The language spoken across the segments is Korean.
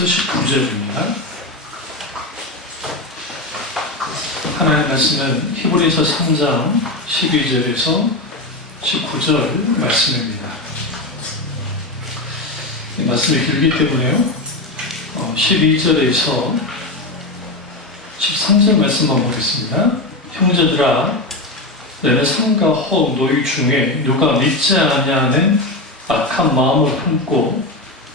1절에서 19절입니다. 하나님의 말씀은 히브리서 3장 12절에서 19절 말씀입니다. 이 말씀이 길기 때문에요. 12절에서 13절 말씀만 보겠습니다. 형제들아, 너는 삼가 혹 너희 중에 누가 믿지 아니하는 악한 마음을 품고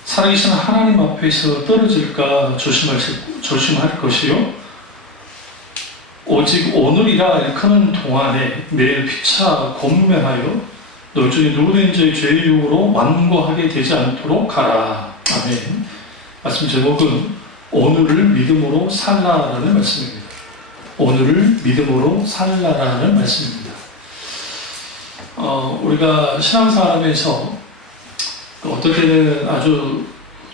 살아계신 하나님 앞에서 떨어질까 조심할 것이요, 오직 오늘이라 일컫는 동안에 매일 피차 권면하여 너희 중에 누구든지 죄의 유혹으로 완고하게 되지 않도록 하라. 아멘. 말씀 제목은 오늘을 믿음으로 살라라는 말씀입니다. 오늘을 믿음으로 살라라는 말씀입니다. 우리가 신앙생활하면서 어떨 때는 아주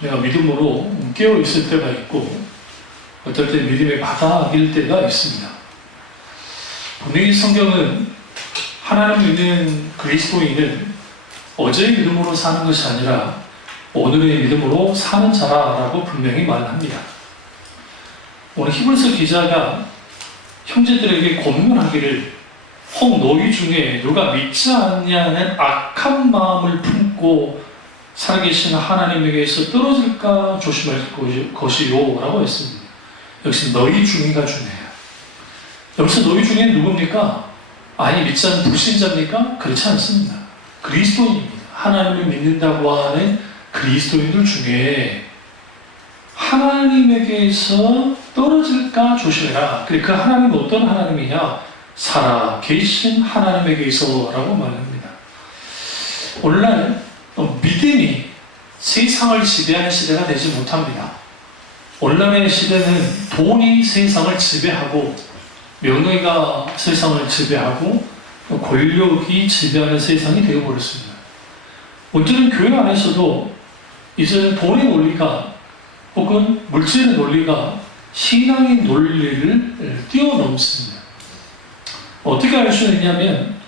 내가 믿음으로 깨어있을 때가 있고, 어떨 때 믿음의 바닥일 때가 있습니다. 분명히 성경은 하나님 믿는 그리스도인은 어제의 믿음으로 사는 것이 아니라 오늘의 믿음으로 사는 자라고 분명히 말합니다. 오늘 히브리서 기자가 형제들에게 권면하기를 혹 너희 중에 누가 믿지 않냐는 악한 마음을 품고 살아계신 하나님에게서 떨어질까 조심할 것이요 라고 했습니다. 역시 너희 중에가 중요해요. 여기서 너희 중에 누굽니까? 아니 믿지 않는 불신자입니까? 그렇지 않습니다. 그리스도인입니다. 하나님을 믿는다고 하는 그리스도인들 중에 하나님에게서 떨어질까 조심해라. 그 하나님은 어떤 하나님이냐? 살아계신 하나님에게서 라고 말합니다. 오늘날 믿음이 세상을 지배하는 시대가 되지 못합니다. 오늘날의 시대는 돈이 세상을 지배하고, 명예가 세상을 지배하고, 권력이 지배하는 세상이 되어버렸습니다. 문제는 교회 안에서도 이제 돈의 논리가 혹은 물질의 논리가 신앙의 논리를 뛰어넘습니다. 어떻게 알 수 있냐면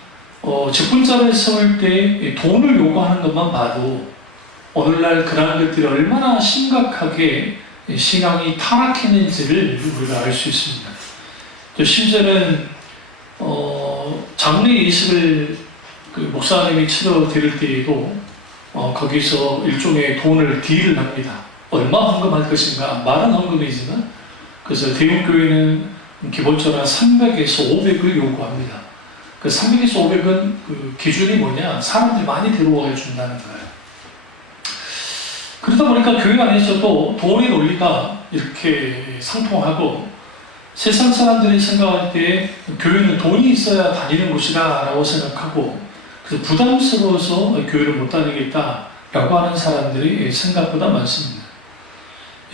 직분자를 세울 때 돈을 요구하는 것만 봐도 오늘날 그러한 것들이 얼마나 심각하게 신앙이 타락했는지를 우리가 알 수 있습니다. 또 심지어는 장례 예식을 목사님이 치러 드릴 때에도 거기서 일종의 돈을 딜을 합니다. 얼마 헌금할 것인가? 말은 헌금이지만, 그래서 대형교회는 기본적으로 300에서 500을 요구합니다. 그 300에서 500은 그 기준이 뭐냐? 사람들이 많이 들어와 준다는 거예요. 그러다 보니까 교회 안에서도 돈의 논리가 이렇게 상통하고, 세상 사람들이 생각할 때 교회는 돈이 있어야 다니는 곳이다 라고 생각하고, 그래서 부담스러워서 교회를 못 다니겠다 라고 하는 사람들이 생각보다 많습니다.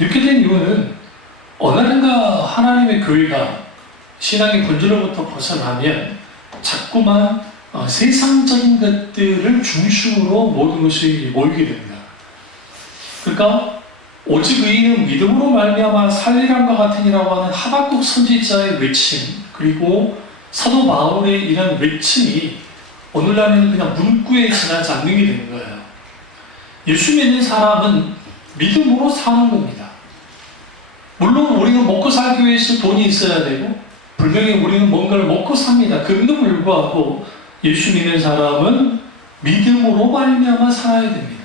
이렇게 된 이유는 어느한가 하나님의 교회가 신앙의 본질로부터 벗어나면 자꾸만 세상적인 것들을 중심으로 모든 것이 모이게 됩니다. 그러니까 오직 의인은 믿음으로 말미암아 살리람과 같으니라고 하는 하박국 선지자의 외침, 그리고 사도 바울의 이런 외침이 오늘날에는 그냥 문구에 지나지 않는 게 되는 거예요. 예수 믿는 사람은 믿음으로 사는 겁니다. 물론 우리는 먹고 살기 위해서 돈이 있어야 되고, 분명히 우리는 뭔가를 먹고 삽니다. 그럼에도 불구하고 예수 믿는 사람은 믿음으로 말미암아 살아야 됩니다.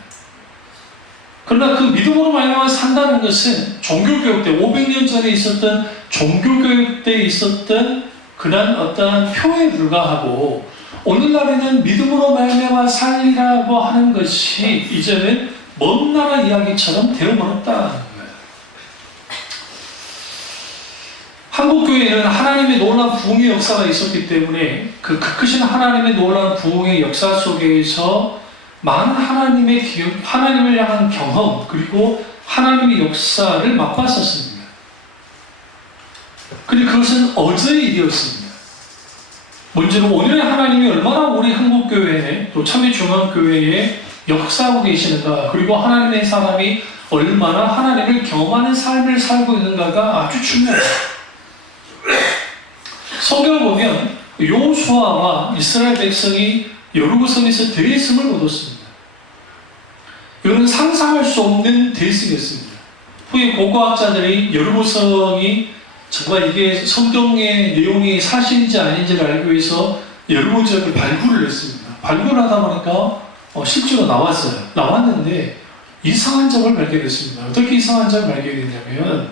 그러나 그 믿음으로 말미암아 산다는 것은 종교교육 때, 500년 전에 있었던 종교교육 때 있었던 그런 어떠한 표에 불과하고, 오늘날에는 믿음으로 말미암아 살리라고 하는 것이 이제는 먼 나라 이야기처럼 되어버렸다는 거예요. 한국교회는 하나님의 놀라운 부흥의 역사가 있었기 때문에 그 크신 하나님의 놀라운 부흥의 역사 속에서 많은 하나님을 향한 경험, 그리고 하나님의 역사를 맛봤었습니다. 그런데 그것은 어제의 일이었습니다. 문제는 오늘의 하나님이 얼마나 우리 한국교회에, 또 참여중앙교회에 역사하고 계시는가, 그리고 하나님의 사람이 얼마나 하나님을 경험하는 삶을 살고 있는가가 아주 중요합니다. 성경을 보면 여호수아와 이스라엘 백성이 여리고성에서 대승을 얻었습니다. 이거는 상상할 수 없는 대승이었습니다. 후에 고고학자들이 여르고성이 정말 이게 성경의 내용이 사실인지 아닌지를 알기 위해서 여르고적을 발굴을 했습니다. 발굴을 하다 보니까 실제로 나왔는데 이상한 점을 발견했습니다. 어떻게 이상한 점을 발견했냐면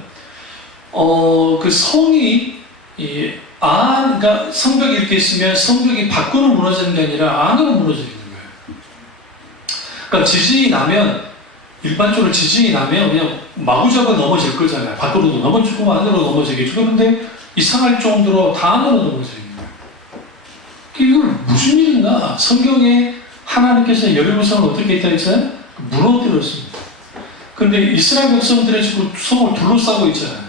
그 성이 그러니까 성벽이 이렇게 있으면 성벽이 밖으로 무너지는 게 아니라 안으로 무너져 있는 거예요. 그러니까 지진이 나면 일반적으로 지진이 나면 그냥 마구잡이 넘어질 거잖아요. 밖으로도 넘어지고 안으로 넘어지겠죠. 그런데 이상할 정도로 다 안으로 넘어져 있는 거예요. 이걸 무슨 일인가? 성경에 하나님께서 여리고성을 어떻게 했다 했어요? 무너뜨렸습니다. 그런데 이스라엘 백성들의 지금 성을 둘러싸고 있잖아요.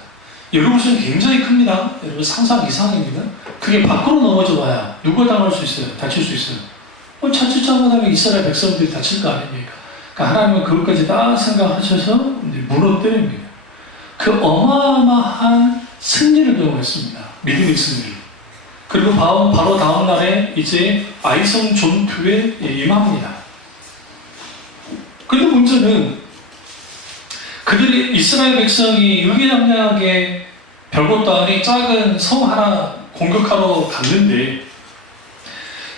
여리고성이 굉장히 큽니다. 여러분 상상 이상입니다. 그게 밖으로 넘어져 봐야 누가 당할 수 있어요? 다칠 수 있어요. 자칫 잘못하면 이스라엘 백성들이 다칠 거 아닙니까? 그러니까 하나님은 그것까지 다 생각하셔서 무너뜨립니다. 그 어마어마한 승리를 경험했습니다. 믿음의 승리를. 그리고 바로 다음 날에 이제 아이성 전투에 임합니다. 그런데 문제는 그들이 이스라엘 백성이 의기양양하게 별것도 아닌 작은 성 하나 공격하러 갔는데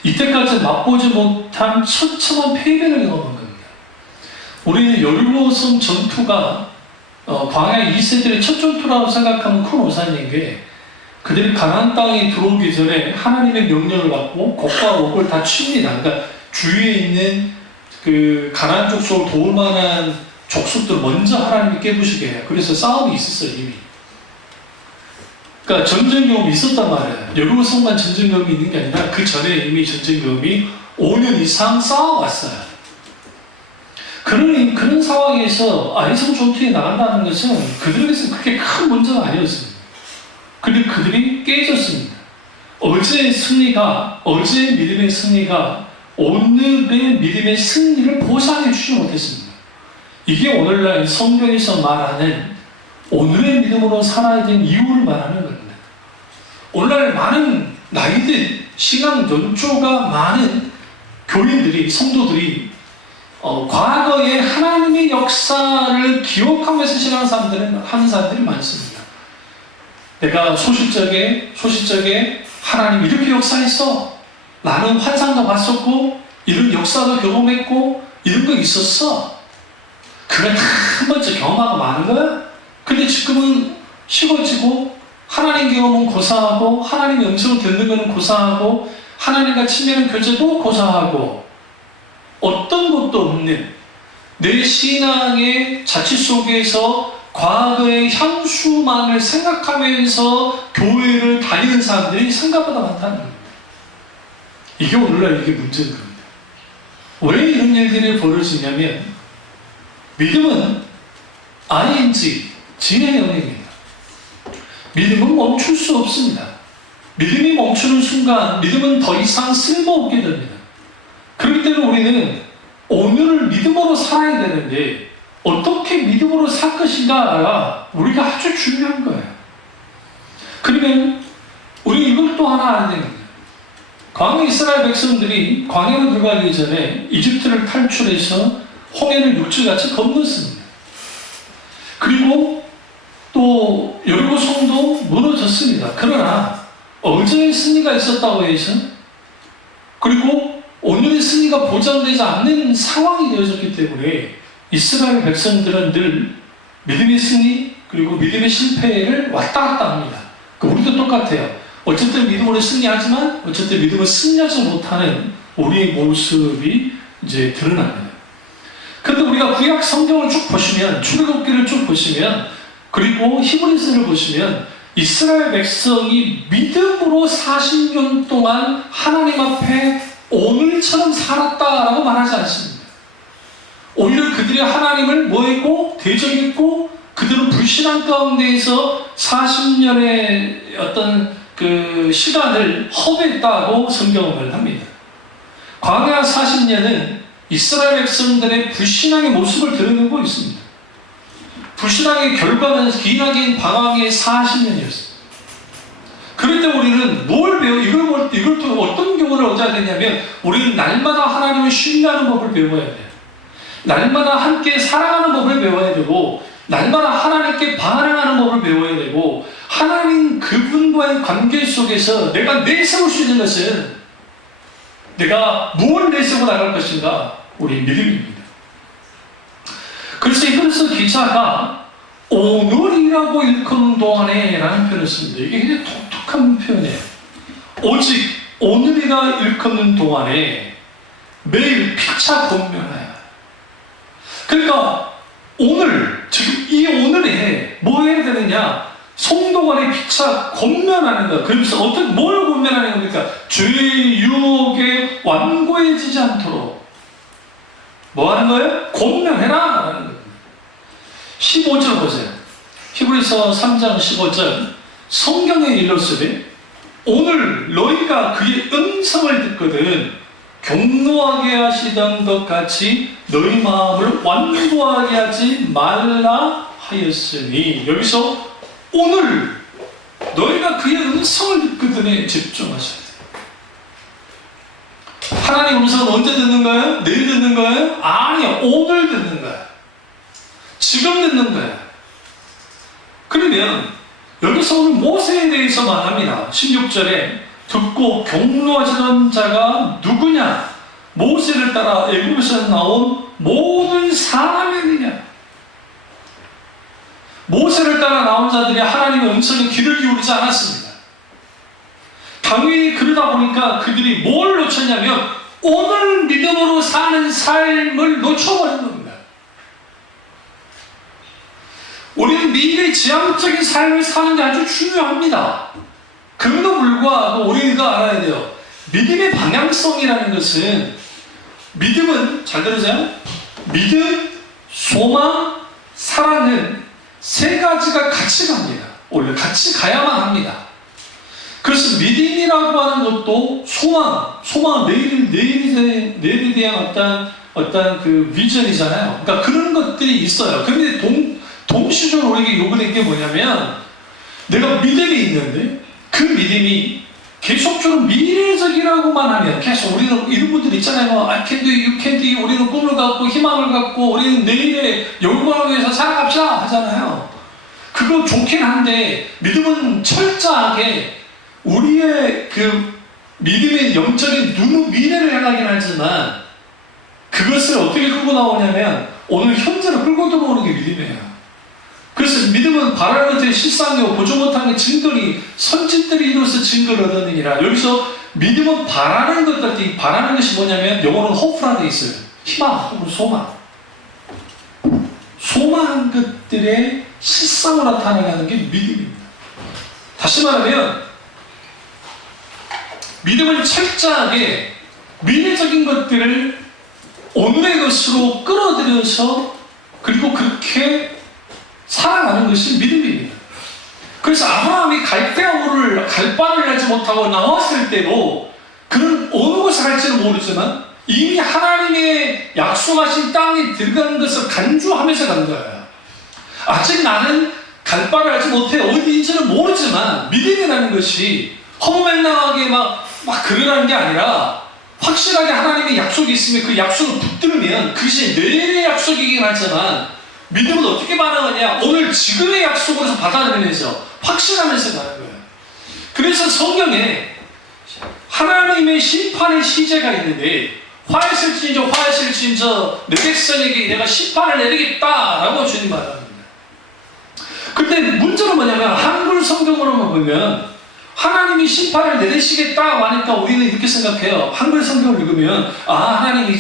이때까지 맛보지 못한 처참한 패배를 경험한 겁니다. 우리는 여리고성 전투가 광야 2세들의 첫 전투라고 생각하면 큰 오산인 게 그들이 가나안 땅에 들어오기 전에 하나님의 명령을 받고 곡과 옥을 다 칩니다. 그러니까 주위에 있는 그 가나안 족속을 도울 만한 족속들 먼저 하나님이 깨부시게 해요. 그래서 싸움이 있었어요, 이미. 그러니까 전쟁 경험이 있었단 말이에요. 여리고성만 전쟁 경험이 있는 게 아니라 그 전에 이미 전쟁 경험이 5년 이상 싸워왔어요. 그런 상황에서 아이성 전투에 나간다는 것은 그들에게서 그렇게 큰 문제가 아니었습니다. 그런데 그들이 깨졌습니다. 어제의 믿음의 승리가 오늘의 믿음의 승리를 보상해 주지 못했습니다. 이게 오늘날 성경에서 말하는 오늘의 믿음으로 살아야 되는 이유를 말하는 겁니다. 오늘날 많은 나이든 신앙 연조가 많은 교인들이, 성도들이 과거의 하나님의 역사를 기억하면서 하는 사람들이 많습니다. 내가 소실적에 하나님 이렇게 역사했어. 나는 환상도 봤었고 이런 역사도 경험했고 이런 거 있었어. 그걸 다 한 번쯤 경험하고 마는 거야? 근데 지금은 식어지고 하나님 경험은 고사하고 하나님의 음성을 듣는 것은 고사하고 하나님과 친밀한 교제도 고사하고 어떤 것도 없는 내 신앙의 자취 속에서 과거의 향수만을 생각하면서 교회를 다니는 사람들이 생각보다 많다는 겁니다. 이게 오늘날 이게 문제인 겁니다. 왜 이런 일들이 벌어지냐면 믿음은 ing, 진행형입니다. 믿음은 멈출 수 없습니다. 믿음이 멈추는 순간 믿음은 더 이상 쓸모없게 됩니다. 그렇기 때문에 우리는 오늘을 믿음으로 살아야 되는데 어떻게 믿음으로 살 것인가가 우리가 아주 중요한 거예요. 그러면 우리 이걸 또 하나 알아야 됩니다. 광야 이스라엘 백성들이 광야로 들어가기 전에 이집트를 탈출해서 홍해를 육지같이 건넜습니다. 그리고 또 여리고성도 무너졌습니다. 그러나 어제의 승리가 있었다고 해서 그리고 오늘의 승리가 보장되지 않는 상황이 되어졌기 때문에 이스라엘 백성들은 늘 믿음의 승리 그리고 믿음의 실패를 왔다 갔다 합니다. 우리도 똑같아요. 어쨌든 믿음으로 승리하지만 어쨌든 믿음을 승리하지 못하는 우리의 모습이 이제 드러납니다. 그런데 우리가 구약 성경을 쭉 보시면 출애굽기를 쭉 보시면 그리고 히브리서를 보시면 이스라엘 백성이 믿음으로 40년 동안 하나님 앞에 오늘처럼 살았다라고 말하지 않습니다. 오히려 그들이 하나님을 뭐했고 대적했고 그들은 불신앙 가운데에서 40년의 어떤 그 시간을 허비했다고 성경을 합니다. 광야 40년은 이스라엘 백성들의 불신앙의 모습을 드러내고 있습니다. 불신앙의 결과는 기나긴 방황의 40년이었습니다. 그럴 때 우리는 뭘 이걸 또 어떤 교훈을 얻어야 되냐면 우리는 날마다 하나님을 신뢰하는 법을 배워야 돼요. 날마다 함께 살아가는 법을 배워야 되고 날마다 하나님께 반응하는 법을 배워야 되고, 하나님 그분과의 관계 속에서 내가 내세울 수 있는 것은, 내가 무엇을 내세우고 나갈 것인가? 우리 믿음입니다. 그래서 히브리서 기자가 오늘이라고 일컫는 동안에 라는 표현을 씁니다. 이게 굉장히 독특한 표현이에요. 오직 오늘이라 일컫는 동안에 매일 피차 권면하여. 그러니까 오늘, 지금 이 오늘에 뭐 해야 되느냐? 성도 간에 피차 권면하는 것. 그러면서 어떻게, 뭘 권면하는 겁니까? 죄의 유혹에 완고해지지 않도록 뭐 하는 거예요? 권면해라 라는 거예요. 15절 보세요. 히브리서 3장 15절. 성경에 일렀으되 오늘 너희가 그의 음성을 듣거든 격노하게 하시던 것 같이 너희 마음을 완고하게 하지 말라 하였으니, 여기서 오늘 너희가 그의 음성을 듣거든에 집중하셔야 돼요. 하나님 음성은 언제 듣는 거예요? 내일 듣는 거예요? 아니요, 오늘 듣는 거예요. 지금 듣는 거예요. 그러면 여기서 오늘 모세에 대해서 말합니다. 16절에 듣고 격노하시던 자가 누구냐? 모세를 따라 애굽에서 나온 모든 사람이느냐? 모세를 따라 나온 자들이 하나님의 음성에 귀를 기울이지 않았습니다. 당연히 그러다 보니까 그들이 뭘 놓쳤냐면 오늘 믿음으로 사는 삶을 놓쳐버린 겁니다. 우리는 미래의 지향적인 삶을 사는 게 아주 중요합니다. 그럼에도 불구하고 우리가 알아야 돼요. 믿음의 방향성이라는 것은, 믿음은, 잘 들으세요? 믿음, 소망, 사랑은 세 가지가 같이 갑니다. 원래 같이 가야만 합니다. 그래서 믿음이라고 하는 것도 소망은 내일에 대한 어떤 그 비전이잖아요. 그러니까 그런 것들이 있어요. 그런데 동시적으로 우리에게 요구된 게 뭐냐면, 내가 믿음이 있는데 그 믿음이 계속적으로 미래적이라고만 하면, 계속 우리는 이런 분들 있잖아요. I can do, you can do. 우리는 꿈을 갖고 희망을 갖고 우리는 내일의 영광을 위해서 살아갑시다 하잖아요. 그거 좋긴 한데, 믿음은 철저하게 우리의 그 믿음의 영적인 미래를 향하긴 하지만, 그것을 어떻게 끌고 나오냐면 오늘 현재로 끌고 들어오는 게 믿음이에요. 그래서 믿음은 바라는 것들이 실상이요 보지 못하는 증거니 선진들이 이루어서 증거를 얻느니라. 여기서 믿음은 바라는 것들, 바라는 것이 뭐냐면 영어로는 hope라는 게 있어요. 희망 혹은 소망. 소망한 것들의 실상으로 나타나게 하는 게 믿음입니다. 다시 말하면 믿음은 철저하게 미래적인 것들을 오늘의 것으로 끌어들여서 그리고 그렇게 살아가는 것이 믿음입니다. 그래서 아브라함이 갈바를 하지 못하고 나왔을 때도 그는 어느 곳에 갈지는 모르지만 이미 하나님의 약속하신 땅에 들어가는 것을 간주하면서 간 거예요. 아직 나는 갈바를 하지 못해 어디인지는 모르지만 믿음이라는 것이 허무맹랑하게 막 그러라는 게 아니라 확실하게 하나님의 약속이 있으면 그 약속을 붙들면 그것이 내일의 약속이긴 하지만, 믿음은 어떻게 반응하냐? 오늘 지금의 약속으로서 받아들이면서 확신하면서 가는 거예요. 그래서 성경에 하나님의 심판의 시제가 있는데, 화하실진저 내 백성에게 내가 심판을 내리겠다라고 주님 말합니다. 근데 문제는 뭐냐면 한글 성경으로만 보면 하나님이 심판을 내리시겠다고 하니까 우리는 이렇게 생각해요. 한글 성경을 읽으면 하나님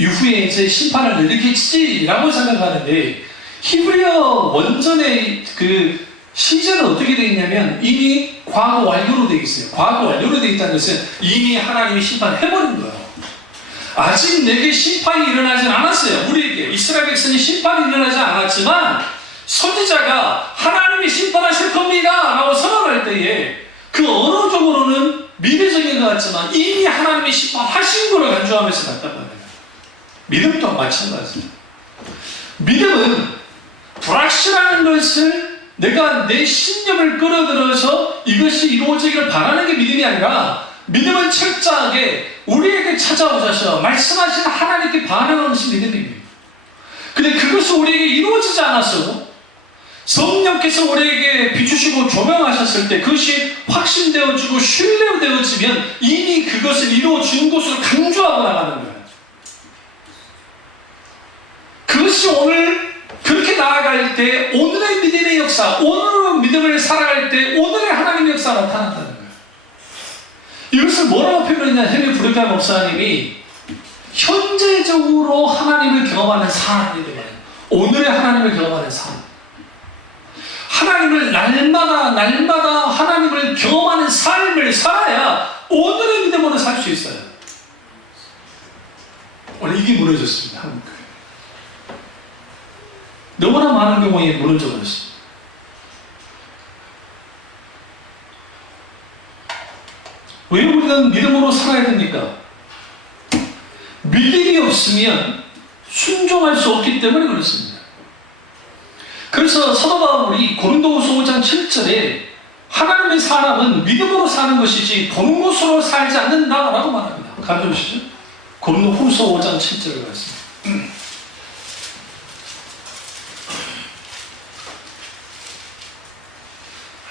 이후에 심판을 내리겠지라고 생각하는데, 히브리어 원전의 그 시제는 어떻게 되어 있냐면 이미 과거 완료로 되어 있어요. 과거 완료로 되어 있다는 것은 이미 하나님이 심판해버린 거예요. 아직 내게 심판이 일어나진 않았어요. 우리에게 이스라엘 백성이 심판이 일어나지 않았지만 선지자가 하나님이 심판하실 겁니다 라고 선언할 때에 그 언어적으로는 미래적인 것 같지만 이미 하나님이 심판하신 거를 간주하면서 갔단 말이에요. 믿음 또한 마찬가지입니다. 믿음은 불확실한 것을 내가 내 신념을 끌어들여서 이것이 이루어지기를 바라는 게 믿음이 아니라, 믿음은 철저하게 우리에게 찾아오셔서 말씀하신 하나님께 반응하는 것이 믿음입니다. 근데 그것이 우리에게 이루어지지 않았어도 성령께서 우리에게 비추시고 조명하셨을 때 그것이 확신되어지고 신뢰되어지면 이미 그것을 이루어진 것으로 강조하고 나가는 거예요. 그것이 오늘 그렇게 나아갈 때 오늘의 믿음의 역사, 오늘의 믿음을 살아갈 때 오늘의 하나님의 역사가 나타난다는 거예요. 이것을 뭐라고 표현했냐, 헨리 브루가 목사님이 현재적으로 하나님을 경험하는 삶이 되어요. 오늘의 하나님을 경험하는 삶. 하나님을 날마다 하나님을 경험하는 삶을 살아야 오늘의 믿음으로 살 수 있어요. 오늘 이게 무너졌습니다. 한국교회. 너무나 많은 경우에 무너져 버렸습니다. 왜 우리는 믿음으로 살아야 됩니까? 믿음이 없으면 순종할 수 없기 때문에 그렇습니다. 그래서 사도 바울이 고린도후서 5장 7절에 하나님의 사람은 믿음으로 사는 것이지 보는 것으로 살지 않는다라고 말합니다. 가져오시죠. 고린도후서 5장 7절을 말씀.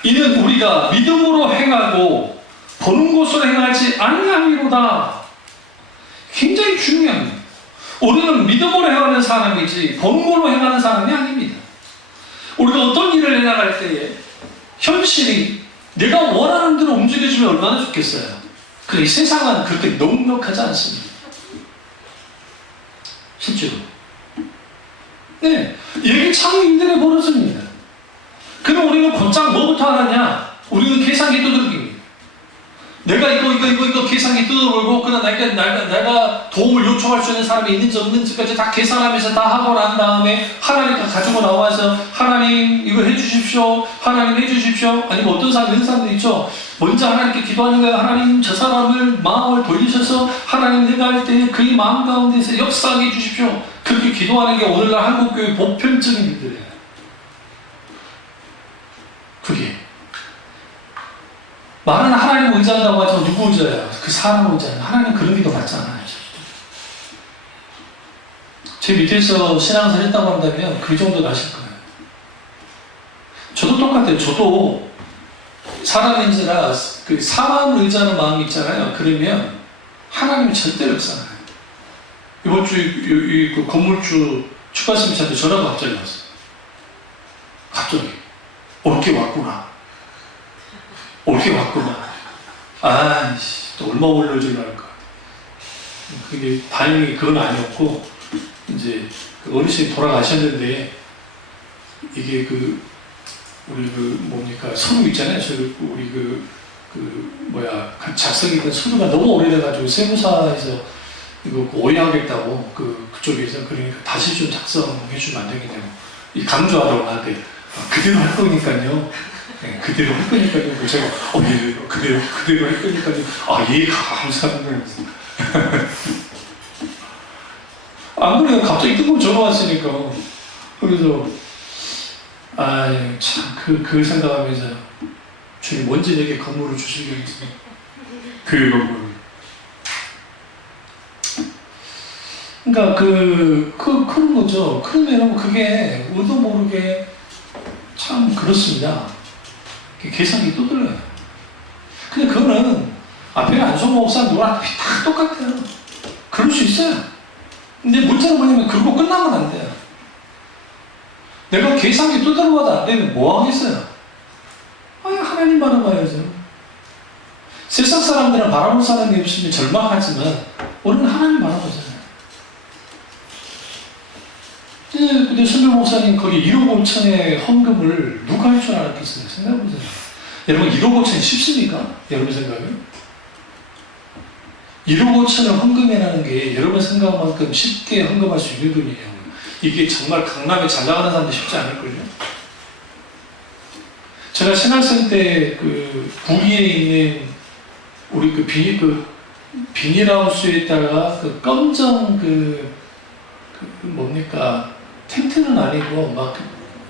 이는 우리가 믿음으로 행하고 보는 것으로 행하지 아니함이로다. 굉장히 중요합니다. 우리는 믿음으로 행하는 사람이지 보는 걸로 행하는 사람이 아닙니다. 우리가 어떤 일을 해나갈 때에 현실이 내가 원하는 대로 움직여주면 얼마나 좋겠어요. 그런데 이 세상은 그렇게 넉넉하지 않습니다. 실제로. 네, 이게 참 힘들게 벌어집니다. 그럼 우리는 곧장 뭐부터 하느냐? 우리는 계산기 두들깁니다. 내가 이거 계산기 뜯어보고 그러나 내가 도움을 요청할 수 있는 사람이 있는지 없는지까지 다 계산하면서 다 하고 난 다음에 하나님께 가지고 나와서 하나님 이거 해주십시오. 하나님 해주십시오. 아니면 어떤 사람 이런 사람들 있죠. 먼저 하나님께 기도하는 거예요. 하나님 저 사람을 마음을 돌리셔서 하나님 내가 할 때 그의 마음 가운데서 역사하게 해주십시오. 그렇게 기도하는 게 오늘날 한국교회 보편적인 일들이에요. 그게 말은 하나님 의지한다고 하지만 누구 의지해요? 그 사람 의지해요. 하나님 그런 기도 받지 않아요. 제 밑에서 신앙생활 했다고 한다면 그 정도 나실 거예요. 저도 똑같아요. 저도 사람인지라 그 사람을 의지하는 마음이 있잖아요. 그러면 하나님이 절대로 역사하나요. 이번 주 그 건물주 추가심사한테 전화가 갑자기 왔어요. 갑자기 올게 왔구나. 아이씨, 또 얼마 올려주려 할까. 그게 다행히 그건 아니었고, 이제 그 어르신이 돌아가셨는데, 이게 우리 뭡니까, 서류 있잖아요. 우리 같이 작성했던 서류가 너무 오래돼가지고 세무사에서 이거 오해하겠다고 그쪽에서 그러니까 다시 좀 작성해주면 안 되겠냐고. 이 강조하라고 나한테 그대로 할 거니까요. 네, 그대로 할 거니까요. 제가 예, 그대로 할 거니까요. 예, 감사합니다. 안 그래요. 갑자기 뜬금 전화 왔으니까. 그래서 참 그 생각하면서 주님 언제 내게 건물을 주시겠습니까? 그 건물을. 그러니까 그런 거죠. 그러면 그게 우리도 모르게 참 그렇습니다. 계산이 또 들려요. 근데 그거는 앞에 안성 목사 누구나 다 똑같아요. 그럴 수 있어요. 근데 문제는 뭐냐면 그러고 끝나면 안 돼요. 내가 계산기 두드려봐도 안 되면 뭐 하겠어요? 하나님 바라봐야죠. 세상 사람들은 바라볼 사람이 없으면 절망하지만 우리는 하나님 바라보잖아요. 근데 선배 목사님 거기 1억 5천의 헌금을 누가 할 줄 알았겠어요? 생각해보세요. 여러분 1억 5천이 쉽습니까? 여러분 생각은? 1억 5천을 헌금해라는 게 여러분 생각한 만큼 쉽게 헌금할 수 있는 돈이에요. 이게 정말 강남에 잘 나가는 사람도 쉽지 않을걸요? 제가 신학생 때 구기에 있는 우리 비닐하우스에다가 검정 뭡니까? 텐트는 아니고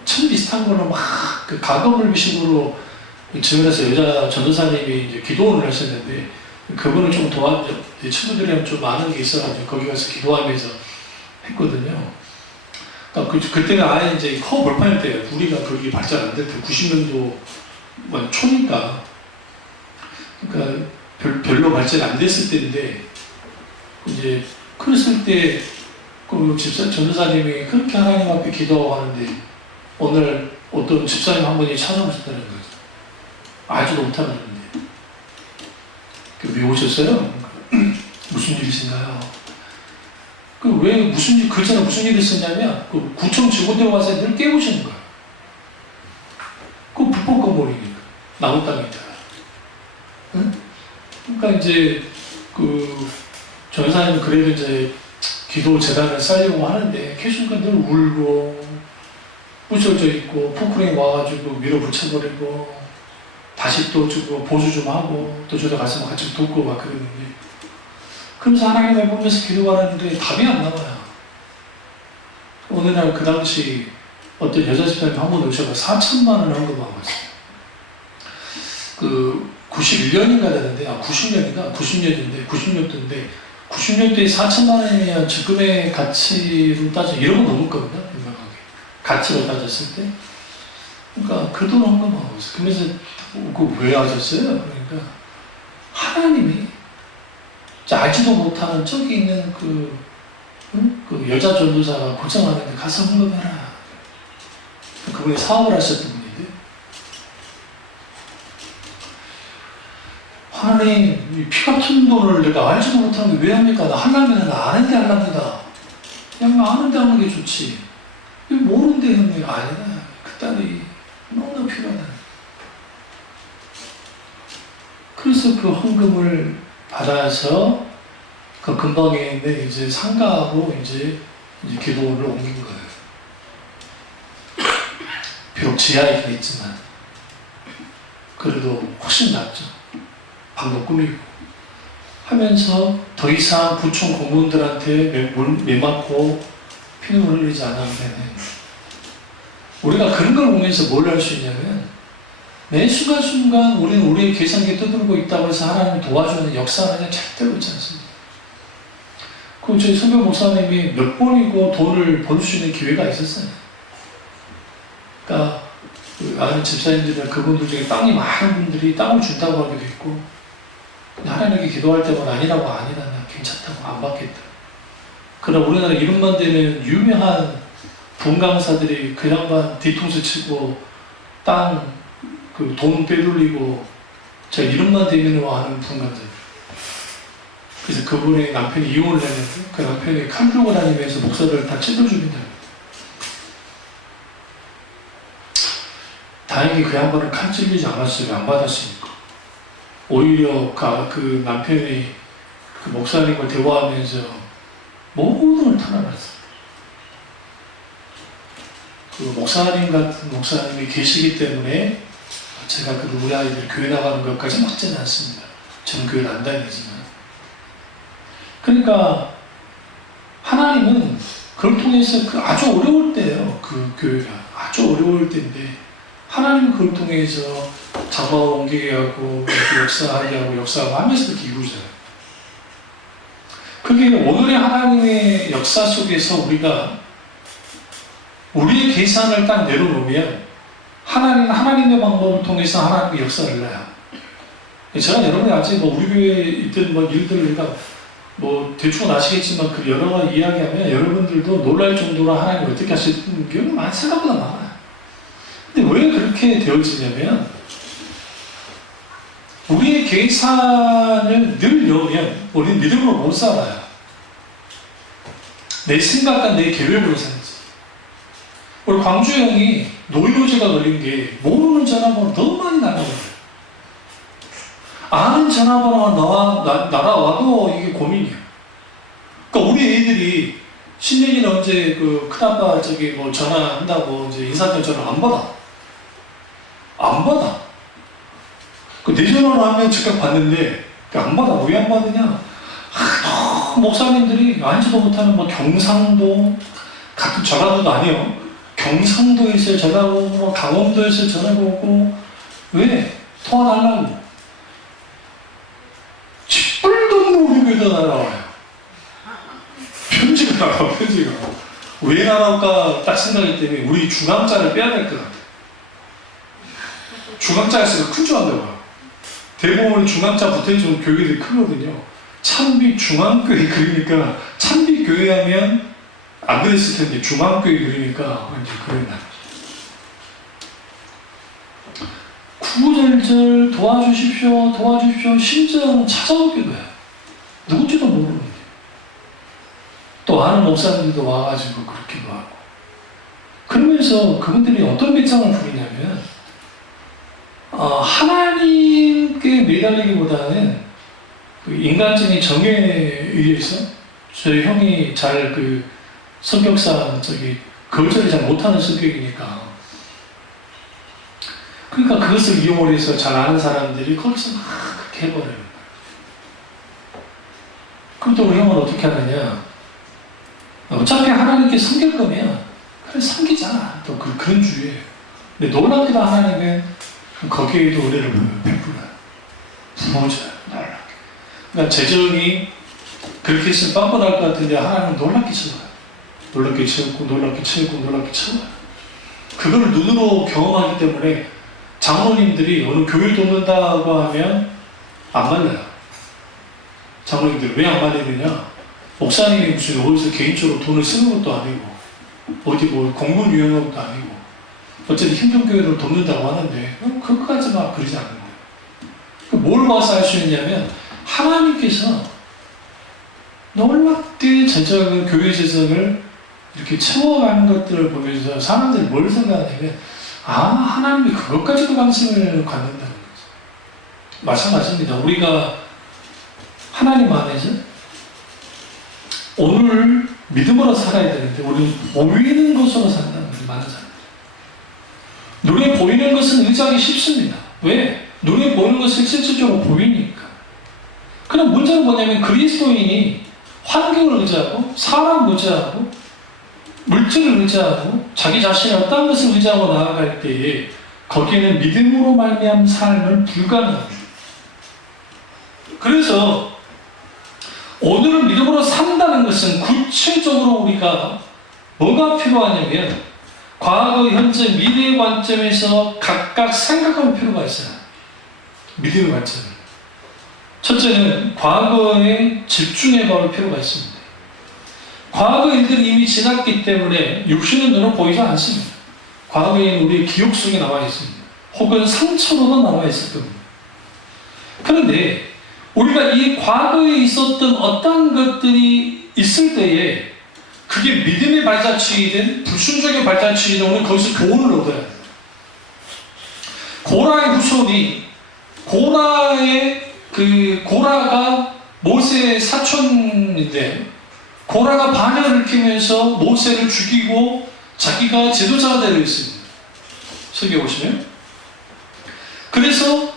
천 비슷한 걸로 가거물비식으로 주변에서 여자 전도사님이 이제 기도원을 하셨는데 그분을 좀 친구들이랑 좀 아는 게 있어가지고 거기 가서 기도하면서 했거든요. 그때는 아예 이제 커 벌판일 때예요. 우리가 그게 발전 안 될 때, 90년도 초니까. 그러니까 별로 발전 안 됐을 때인데, 이제 그랬을 때, 전도사님이 그렇게 하나님 앞에 기도하는데, 오늘 어떤 집사님 한 분이 찾아오셨다는 거죠. 알지도 못하는데. 왜 오셨어요? 무슨 일이신가요? 글자가 무슨 일이 있었냐면, 구청 직원들 와서 늘 깨우시는 거예요. 불법 건물이니까. 나무 땅이니까. 응? 그러니까 이제, 전사님은 그래도 이제, 기도 재단을 쌓으려고 하는데, 계속 늘 울고, 부셔져 있고, 포크레인 와가지고 밀어붙여버리고, 다시 또 주고, 보수 좀 하고, 또 저도 가서 같이 돕고 막 그러는데, 그러면서 하나님을 보면서 기도하는데 답이 안 나와요. 어느 날 그 당시 어떤 여자 집사님 한 번 오셔서 4천만 원을 헌금하고 있어요. 91년인가 되는데, 90년인가? 90년대인데, 90년대에 4천만 원이면 지금의 가치로 따져 1억 넘을 겁니다. 유명하게. 가치로 따졌을 때. 그러니까 그 돈을 헌금하고 있어요. 그러면서 왜 하셨어요? 그러니까 하나님이 알지도 못하는 저기 있는 그 여자 전도사가 고생하는데 가서 헌금해라. 그분이 사업을 하셨던 분인데, 하나님, 이 피 같은 돈을 내가 알지도 못하는 게 왜 합니까? 나 하려면 아는데 하랍니다. 그냥 아는데 하는 게 좋지. 모르는데 하는 게 아니다. 그 딸이 너무나 필요하다. 그래서 그 헌금을 받아서 그 근방에 있는 이제 상가로 이제 기도원을 옮긴 거예요. 비록 지하이긴 있지만 그래도 훨씬 낫죠. 방도 꾸미고 하면서 더 이상 구청 공무원들한테 매 맞고 피눈물 흘리지 않으면 우리가 그런 걸 보면서 뭘 할 수 있냐면 매 순간순간 우리는 우리의 계산기에 떠들고 있다고 해서 하나님이 도와주는 역사는 절대로 있지 않습니다. 저희 선교 목사님이 몇 번이고 돈을 벌 수 있는 기회가 있었어요. 그러니까 아는 집사님들은 그분들 중에 땅이 많은 분들이 땅을 준다고 하기도 있고, 하나님께 기도할 때마다 아니라고 나 괜찮다고 안 받겠다. 그러나 우리나라 이름만 되면 유명한 분강사들이 그 양반 뒤통수 치고 땅 돈 빼돌리고 저 이름만 대면 하는 분강사들. 그래서 그분의 남편이 이혼을 했는데 그 남편이 칼 들고 다니면서 목사를 다 찔러 죽인다. 다행히 그 양반은 칼 찔리지 않았어요. 안 받았으니까. 오히려 그 남편이 그 목사님과 대화하면서 모든 걸 털어놨어요. 그 목사님 같은 목사님이 계시기 때문에 제가 우리 아이들 교회 나가는 것까지 막지는 않습니다. 저는 교회를 안 다니지만. 그러니까 하나님은 그걸 통해서 아주 어려울 때예요. 그 교회가 아주 어려울 때인데 하나님은 그걸 통해서 장막을 옮기게 하고 역사하게 하고 역사하고 하면서 이렇게 이루잖아요. 그게 오늘의 하나님의 역사 속에서 우리가 우리의 계산을 딱 내려놓으면 하나님의 방법을 통해서 하나님의 역사를 해요. 제가 여러분이 아직 우리 교회에 있던 일들을 대충 아시겠지만 그 여러 가지 이야기하면 여러분들도 놀랄 정도로 하나님이 어떻게 하셨던 게 생각보다 많아요. 근데 왜 그렇게 되어지냐면 우리의 계산을 늘 넣으면 우리는 믿음으로 못 살아요. 내 생각과 내 계획으로 살지. 우리 광주 형이 노이로제가 걸린 게 모르는 전화번호 너무 많이 날아와요. 아는 전화번호가 날아와도 이게 고민이야. 그러니까 우리 애들이 신년이는 언제 큰아빠 전화한다고 이제 인사동 전화 안 받아. 안 받아. 내 전화로 하면 즉각 받는데 안 받아. 왜 안 받느냐? 목사님들이 알지도 못하는 경상도 같은 전라도도 아니에요. 경상도에서 전화가 오고 강원도에서 전화가 오고 왜? 통화달라고. 쥐뿔도 없는 우리 교회도 날아와요. 편지가 나와. 편지가. 왜 나올까 딱 생각했기 때문에 우리 중앙자를 빼야 될 것 같아요. 중앙자가 있어서 큰 줄 안다고요. 대부분 중앙자 붙어있는 교회들이 크거든요. 찬빛 중앙교회 그러니까 찬빛 교회 하면 안 그랬을 텐데 중앙교회 그러니까 이제 그랬나. 구구절절 도와주십시오, 도와주십시오. 심지어는 찾아오기도 해요. 누군지도 모르는데. 또 아는 목사님들도 와가지고 그렇기도 하고. 그러면서 그분들이 어떤 배짱을 부리냐면, 하나님께 매달리기보다는 그 인간적인 정에 의해서 저희 형이 잘 그 성격상 거절을 잘 못하는 성격이니까. 그러니까 그것을 이용을 해서 잘 아는 사람들이 거기서 막 그렇게 해버려요. 그럼 또 우리 형은 어떻게 하느냐. 어차피 하나님께 섬길 거면 그래 섬기자. 또 그런 주의예요. 근데 놀랍게도 하나님은 거기에도 은혜를 베풀어요. 부어줘요. 놀랍게. 그러니까 재정이 그렇게 했으면 빵빵할 것 같은데 하나님은 놀랍게 채워요. 놀랍게 채우고 놀랍게 채우고 놀랍게 채워요. 그걸 눈으로 경험하기 때문에 장로님들이 어느 교회 돕는다고 하면 안 말려요. 장로님들 왜 안 말리느냐? 목사님이 무슨 어디서 개인적으로 돈을 쓰는 것도 아니고 어디 뭐 공군 유용한 것도 아니고 어쨌든 힘든 교회를 돕는다고 하는데 그것까지 막 그러지 않는 거예요. 뭘 봐서 알 수 있냐면 하나님께서 놀랍게 재정을 교회 재정을 이렇게 채워가는 것들을 보면서 사람들이 뭘 생각하냐면 하나님이 그것까지도 관심을 갖는다는 거죠. 마찬가지입니다. 우리가 하나님 안에서 오늘 믿음으로 살아야 되는데 우리는 보이는 것으로 산다는 거죠. 많은 사람들. 눈에 보이는 것은 의지하기 쉽습니다. 왜? 눈에 보이는 것은 실질적으로 보이니까. 그럼 문제는 뭐냐면 그리스도인이 환경을 의지하고 사람을 의지하고 물질을 의지하고 자기 자신의 어떤 것을 의지하고 나아갈 때에 거기에는 믿음으로 말미암은 삶을 불가능합니다. 그래서 오늘을 믿음으로 산다는 것은 구체적으로 우리가 뭐가 필요하냐면 과거, 현재, 미래의 관점에서 각각 생각할 필요가 있어요. 믿음의 관점. 첫째는 과거에 집중해 볼 필요가 있습니다. 과거 일들이 이미 지났기 때문에 육신의 눈은 보이지 않습니다. 과거에는 우리의 기억 속에 나와 있습니다. 혹은 상처로도 나와 있을 겁니다. 그런데 우리가 이 과거에 있었던 어떤 것들이 있을 때에 그게 믿음의 발자취이든 불순종의 발자취이든 우리는 거기서 교훈을 얻어야 돼요. 고라의 후손이 고라가 모세의 사촌인데 고라가 반역을 일으키면서 모세를 죽이고 자기가 지도자가 되어 있습니다. 설교 보시면. 그래서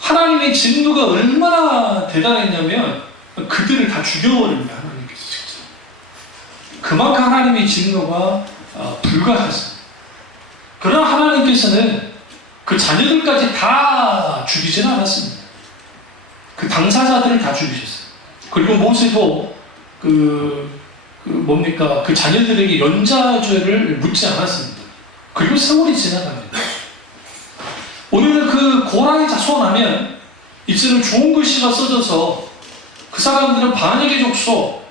하나님의 진노가 얼마나 대단했냐면 그들을 다 죽여버립니다. 하나님께서 직접. 그만큼 하나님의 진노가 불가했습니다. 그러나 하나님께서는 그 자녀들까지 다 죽이지는 않았습니다. 그 당사자들을 다 죽이셨어요. 그리고 모세도 그 자녀들에게 연좌죄를 묻지 않았습니다. 그리고 세월이 지나갑니다. 오늘은 그 고라의 자손 하면 이제는 좋은 글씨가 써져서 그 사람들은 반역의 족속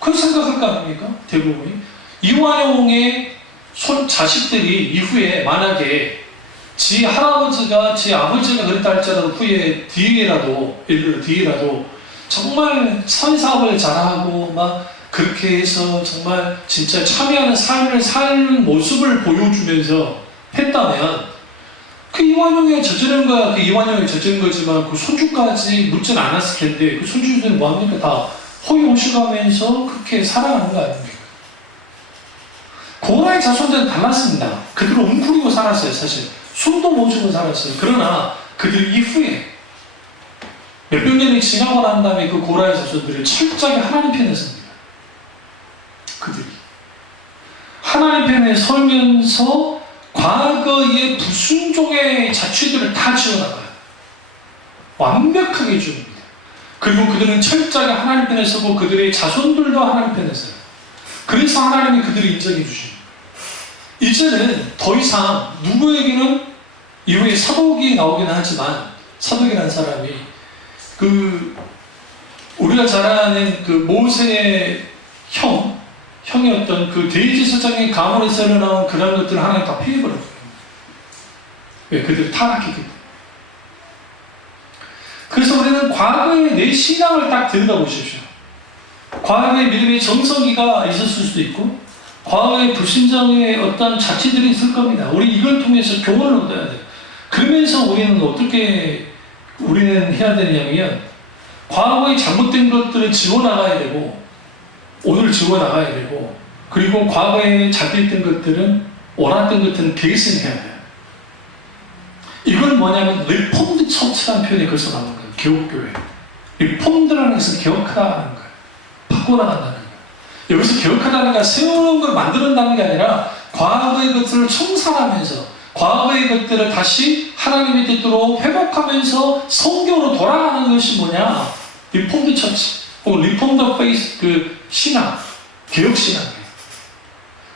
그렇게 생각할 거 아닙니까? 대부분이. 이완용의 자식들이 이후에 만약에 지 할아버지가 지 아버지가 그랬다 할지라도 뒤에라도 정말 사회사업을 잘하고 막 그렇게 해서 정말 진짜 참여하는 삶을 사는 모습을 보여주면서 했다면 그 이완용이 저지른 거야. 그 이완용이 저지른 거지만 그 손주까지 묻진 않았을 텐데 그 손주들은 뭐합니까? 다 호의호식하면서 그렇게 살아가는 거 아닙니까? 고라의 자손들은 달랐습니다. 그들은 웅크리고 살았어요. 사실 숨도 못 쉬고 살았어요. 그러나 그들 이후에 몇백 년이 지나고 난 다음에 그 고라의 자손들이 철저하게 하나님 편에 섭니다. 그들이 하나님 편에 서면서 과거의 불순종의 자취들을 다 지워나가요. 완벽하게 줍니다. 그리고 그들은 철저하게 하나님 편에 서고 그들의 자손들도 하나님 편에 서요. 그래서 하나님이 그들을 인정해 주십니다. 이제는 더 이상 누구에게는 이후에 사독이 나오긴 하지만 사독이라는 사람이 우리가 잘 아는 모세의 형이었던 대제사장의 가문에서 나온 그런 것들을 하나님 다 피해버렸어요. 왜? 그들이 타락했기 때문에. 그래서 우리는 과거의 내 신앙을 딱 들여다보십시오. 과거의 믿음의 정성기가 있었을 수도 있고 과거의 불신정의 어떤 자취들이 있을 겁니다. 우리 이걸 통해서 교훈을 얻어야 돼요. 그러면서 우리는 해야 되느냐면 과거의 잘못된 것들을 지워나가야 되고 오늘 지워나가야 되고 그리고 과거에 잘됐던 것들은 옳았던 것들은 계승해야 돼요. 이건 뭐냐면 리폼드 처치라는 표현이 거기서 나오는 거예요. 개혁교회. 리폼드라는 것은 개혁하다는 거예요. 바꿔나간다는 거예요. 여기서 개혁하다는 게 새로운 걸 만들어낸다는 게 아니라 과거의 것들을 청산하면서 과거의 것들을 다시 하나님의 뜻대로 회복하면서 성경으로 돌아가는 것이 뭐냐? 리폼드 처치 혹은 리폼드 페이스 신앙, 개혁 신앙이에요.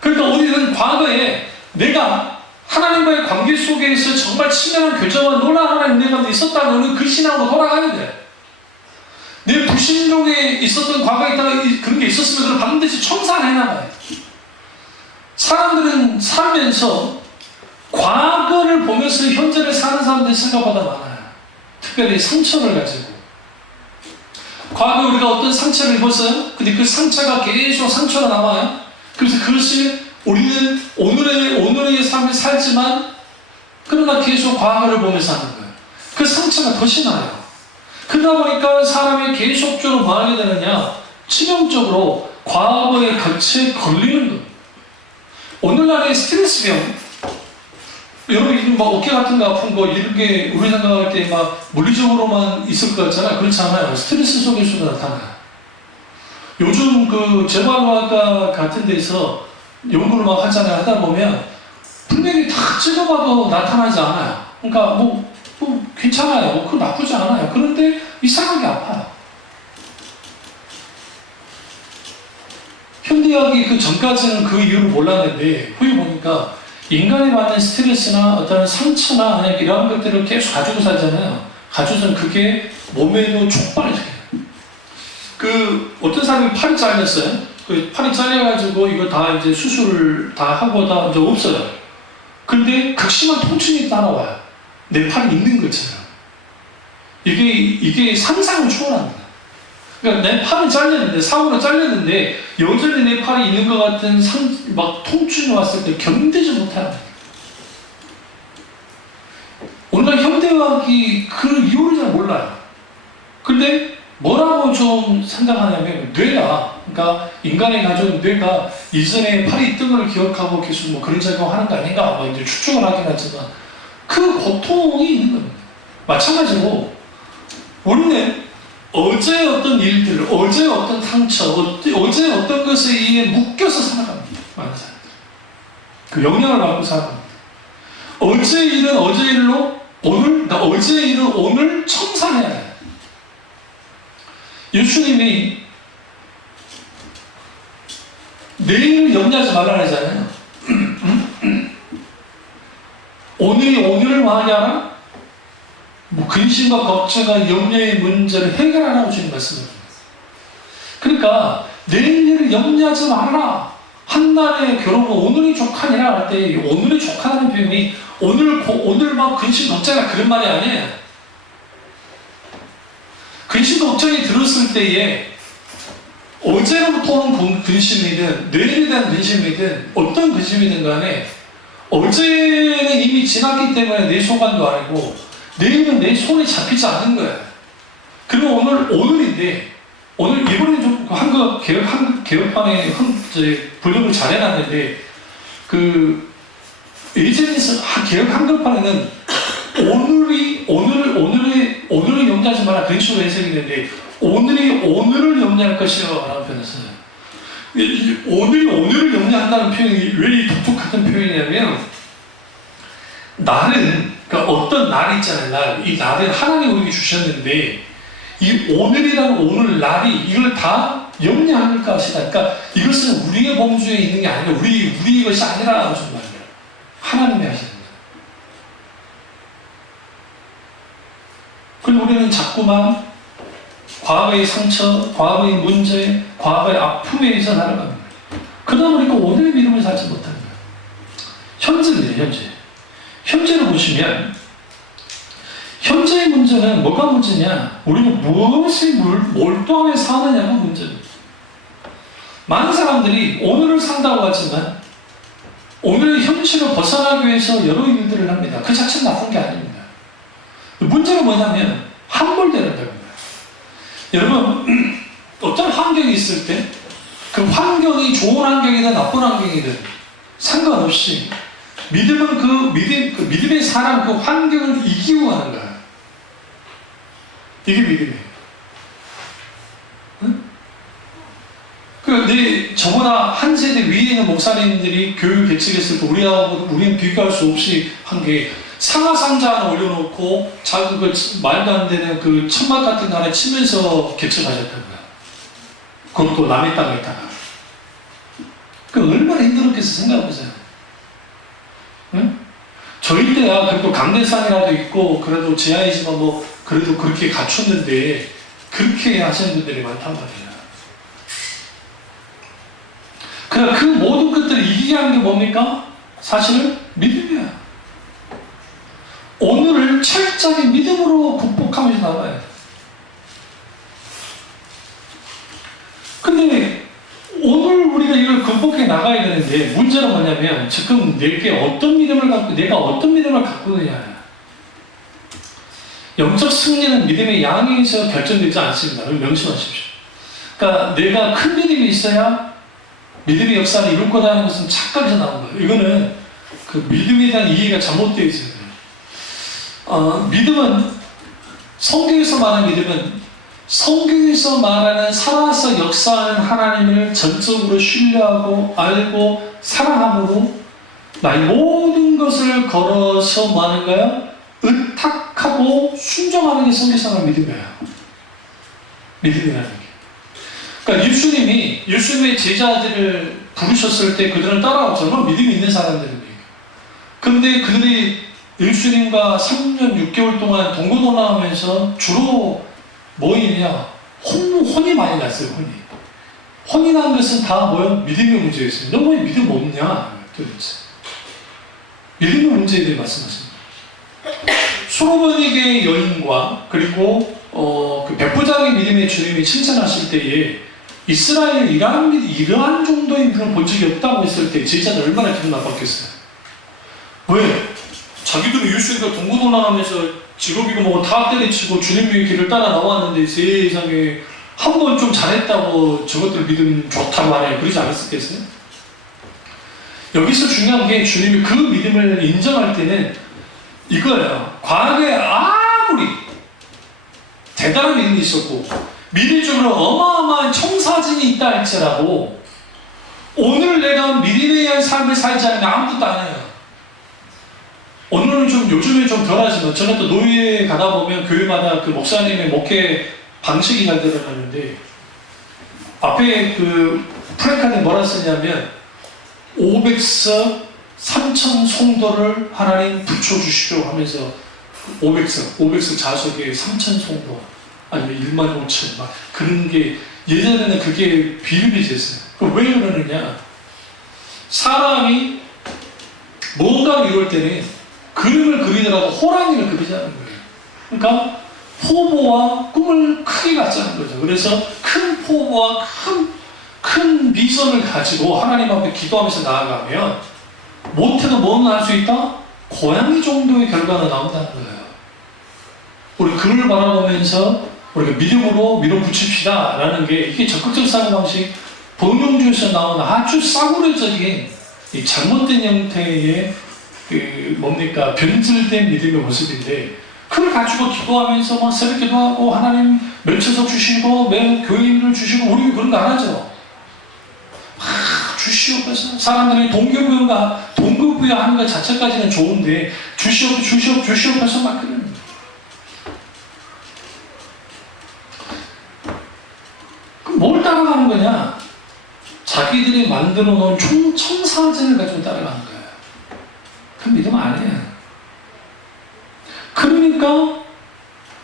그러니까 우리는 과거에 내가 하나님과의 관계 속에서 정말 치밀한 교제와 놀라운 하나님 은혜가 있었다면 우리는 그 신앙으로 돌아가야 돼. 내 불신종에 있었던 과거에 있다가 그런 게 있었으면 그걸 반드시 청산해나가야 돼. 사람들은 살면서 과거를 보면서 현재를 사는 사람들이 생각보다 많아요. 특별히 상처를 가지고. 과거에 우리가 어떤 상처를 입었어요? 근데 그 상처가 계속 상처가 남아요. 그래서 그것이 우리는 오늘의 삶을 살지만 그러나 계속 과거를 보면서 하는 거예요. 그 상처가 더 심해요. 그러다 보니까 사람이 계속적으로 뭐 하게 되느냐? 치명적으로 과거의 덫에 걸리는 거예요. 오늘날의 스트레스병, 여러분 막 어깨 같은 거 아픈 거 이런 게 우리 생각할 때 막 물리적으로만 있을 것 같잖아요. 그렇지 않아요. 스트레스 속에서도 나타나요. 요즘 재활의학과 같은 데서 연구를 막 하잖아요. 하다 보면 분명히 다 찍어봐도 나타나지 않아요. 그러니까 뭐 괜찮아요. 그거 나쁘지 않아요. 그런데 이상하게 아파요. 현대의학이 그 전까지는 그 이유를 몰랐는데 후에 보니까 인간이 받는 스트레스나 어떤 상처나 이런 것들을 계속 가지고 살잖아요. 가지고서는 그게 몸에도 촉발해져요. 어떤 사람이 팔이 잘렸어요. 팔이 잘려가지고 이거 다 이제 수술을 다 하고 다 이제 없어요. 근데 극심한 통증이 따라와요. 내 팔이 있는 것처럼. 이게 상상을 초월합니다. 그러니까 내 팔이 잘렸는데, 사고로 잘렸는데, 여전히 내 팔이 있는 것 같은 막 통증이 왔을 때 견디지 못합니다. 오늘날 현대의학이 그 이유를 잘 몰라요. 근데 뭐라고 좀 생각하냐면, 그러니까 인간이 가진 뇌가 이전에 팔이 있던 걸 기억하고 계속 뭐 그런 작용하는 거 아닌가, 이제 추측을 하긴 하지만, 그 고통이 있는 겁니다. 마찬가지로, 우리는 어제의 어떤 일들, 어제의 어떤 상처, 어제의 어떤 것에 의해 묶여서 살아갑니다. 많은 사람들. 그 영향을 받고 살아갑니다. 어제의 일은 어제의 일로 그러니까 어제의 일은 오늘 청산해야 해요. 예수님이 내일을 염려하지 말라 하잖아요. 오늘이 오늘을 망하게 하라? 근심과 걱정과 염려의 문제를 해결하라고 주님 말씀합니다. 그러니까 내일 일을 염려하지 말아라. 한날의 결혼은 오늘이 족하니라 할 때 오늘이 족하다는 표현이 오늘 막 근심 걱정이나 그런 말이 아니에요. 근심 걱정이 들었을 때에 어제로부터 온 근심이든 내일에 대한 근심이든 어떤 근심이든 간에 어제는 이미 지났기 때문에 내 소관도 아니고 내일은 내 손에 잡히지 않는 거야. 그리고 오늘인데, 오늘 이번에 좀 한국 개혁판에 분류를 잘 해놨는데, 예전에서 개혁 한글판에는 오늘을 염려하지 마라. 그런 식으로 해석이 되는데, 오늘을 염려할 것이요. 라는 표현을 써요. 오늘을 염려한다는 표현이 왜 독특한 표현이냐면, 그러니까 어떤 날이 있잖아요. 이 날은 하나님이 우리에게 주셨는데 이 오늘이라는 오늘 날이 이걸 다 영리할 것이다. 그러니까 이것은 우리의 범주에 있는 게 아니라 우리 것이 아니라 무슨 말이에요. 하나님이 하시는 거예요. 그리고 우리는 자꾸만 과거의 상처, 과거의 문제, 과거의 아픔에 의해서 살아갑니다. 그러다 보니까 오늘의 믿음을 살지 못하는 거예요. 현재입니다. 현재를 보시면 현재의 문제는 뭐가 문제냐? 우리가 무엇이 몰두하며 사느냐가 문제입니다. 많은 사람들이 오늘을 산다고 하지만 오늘의 현실을 벗어나기 위해서 여러 일들을 합니다. 그 자체는 나쁜 게 아닙니다. 문제가 뭐냐면 함몰되는 겁니다. 여러분 어떤 환경이 있을 때 그 환경이 좋은 환경이든 나쁜 환경이든 상관없이 믿음은 그 믿음의 사람 그 환경을 이기고 가는 거야. 이게 믿음이에요. 응? 저보다 한 세대 위에 있는 목사님들이 교육 개척했을 때 우리는 비교할 수 없이 한 게 상하상자 하나 올려놓고 자기 말도 안 되는 그 천막 같은 거 하나 치면서 개척하셨던 거야. 그것도 남의 땅에다가. 얼마나 힘들었겠어 생각해보세요. 응? 저희 때야 그래도 강대상이라도 있고 그래도 지하이지만 뭐 그래도 그렇게 갖췄는데 그렇게 하시는 분들이 많단 말이야. 그러니까 그 모든 것들을 이기게 하는 게 뭡니까? 사실은 믿음이야. 오늘을 철저히 믿음으로 극복하면서 나가야 돼. 근데 오늘 우리가 이걸 극복해 나가야 되는데 문제는 뭐냐면 지금 내게 어떤 믿음을 갖고 내가 어떤 믿음을 갖고 있느냐. 영적 승리는 믿음의 양에서 결정되지 않습니다. 명심하십시오. 그러니까 내가 큰 믿음이 있어야 믿음의 역사를 이룰 거라는 것은 착각에서 나온 거예요. 이거는 그 믿음에 대한 이해가 잘못되어 있어요. 믿음은 성경에서 말하는 믿음은 성경에서 말하는 살아서 역사하는 하나님을 전적으로 신뢰하고 알고 사랑함으로 나의 모든 것을 걸어서 뭐 하는가요? 의탁하고 순종하는 게 성경에서 말하는 믿음이에요. 믿음이라는 게. 그러니까 예수님의 제자들을 부르셨을 때 그들은 따라왔잖아요. 믿음이 있는 사람들이에요. 그런데 그들이 예수님과 3년 6개월 동안 동고동락하면서 주로 뭐이냐? 혼이 많이 났어요. 혼이 난 것은 다 뭐요? 믿음의 문제였어요. 너 왜 믿음 없냐? 도대체. 믿음의 문제에 대해 말씀하십니다. 솔로몬에게 여인과 그리고 그 백부장의 믿음의 주님이 칭찬하실 때에 이스라엘 이러한 정도의 믿음을 본 적이 없다고 했을 때 제자들 얼마나 기분 나빴겠어요. 왜? 자기들은 예수님과 동고동락하면서 직업이고 뭐고 다 때려치고 주님의 길을 따라 나왔는데 세상에 한 번 좀 잘했다고 저것들 믿음 좋다고 하네. 그러지 않았겠어요? 여기서 중요한 게 주님이 그 믿음을 인정할 때는 이거예요. 과거에 아무리 대단한 믿음이 있었고 믿음적으로 어마어마한 청사진이 있다 할지라도 오늘 내가 믿음에 의한 삶을 살지 않으면 아무것도 안 해요. 오늘은 요즘에 좀 덜하지만 저는 또 노예에 가다 보면 교회마다 그 목사님의 목회 방식이 잘 드러나는데 앞에 그 플래카드에 뭐라 쓰냐면 500석 3천 송도를 하나님 붙여주시오 하면서 500석 좌석에 3천 송도 아니면 1만 5천 막 그런 게 예전에는 그게 비일비재했어요. 왜 그러느냐? 사람이 뭔가를 이룰 때는 그림을 그리더라도 호랑이를 그리자는 거예요. 그러니까 포부와 꿈을 크게 갖자는 거죠. 그래서 큰 포부와 큰 비전을 가지고 하나님 앞에 기도하면서 나아가면 못해도 뭐는 할 수 있다? 고양이 정도의 결과가 나온다는 거예요. 우리 그를 바라보면서 우리가 믿음으로 밀어붙입시다 라는 게 이게 적극적 사고 방식 번영주에서 나오는 아주 싸구려적인 이 잘못된 형태의 변질된 믿음의 모습인데 그걸 가지고 기도하면서 막 새벽 기도하고 하나님 멸쳐서 주시고 매 교인을 주시고 우리 그런 거 안 하죠. 주시옵소서. 사람들이 동교부여하는 것 자체까지는 좋은데 주시옵소서 막 그러는 뭘 따라가는 거냐? 자기들이 만들어 놓은 청사진을 가지고 따라가는 거예요. 그 믿음 아니에요. 그러니까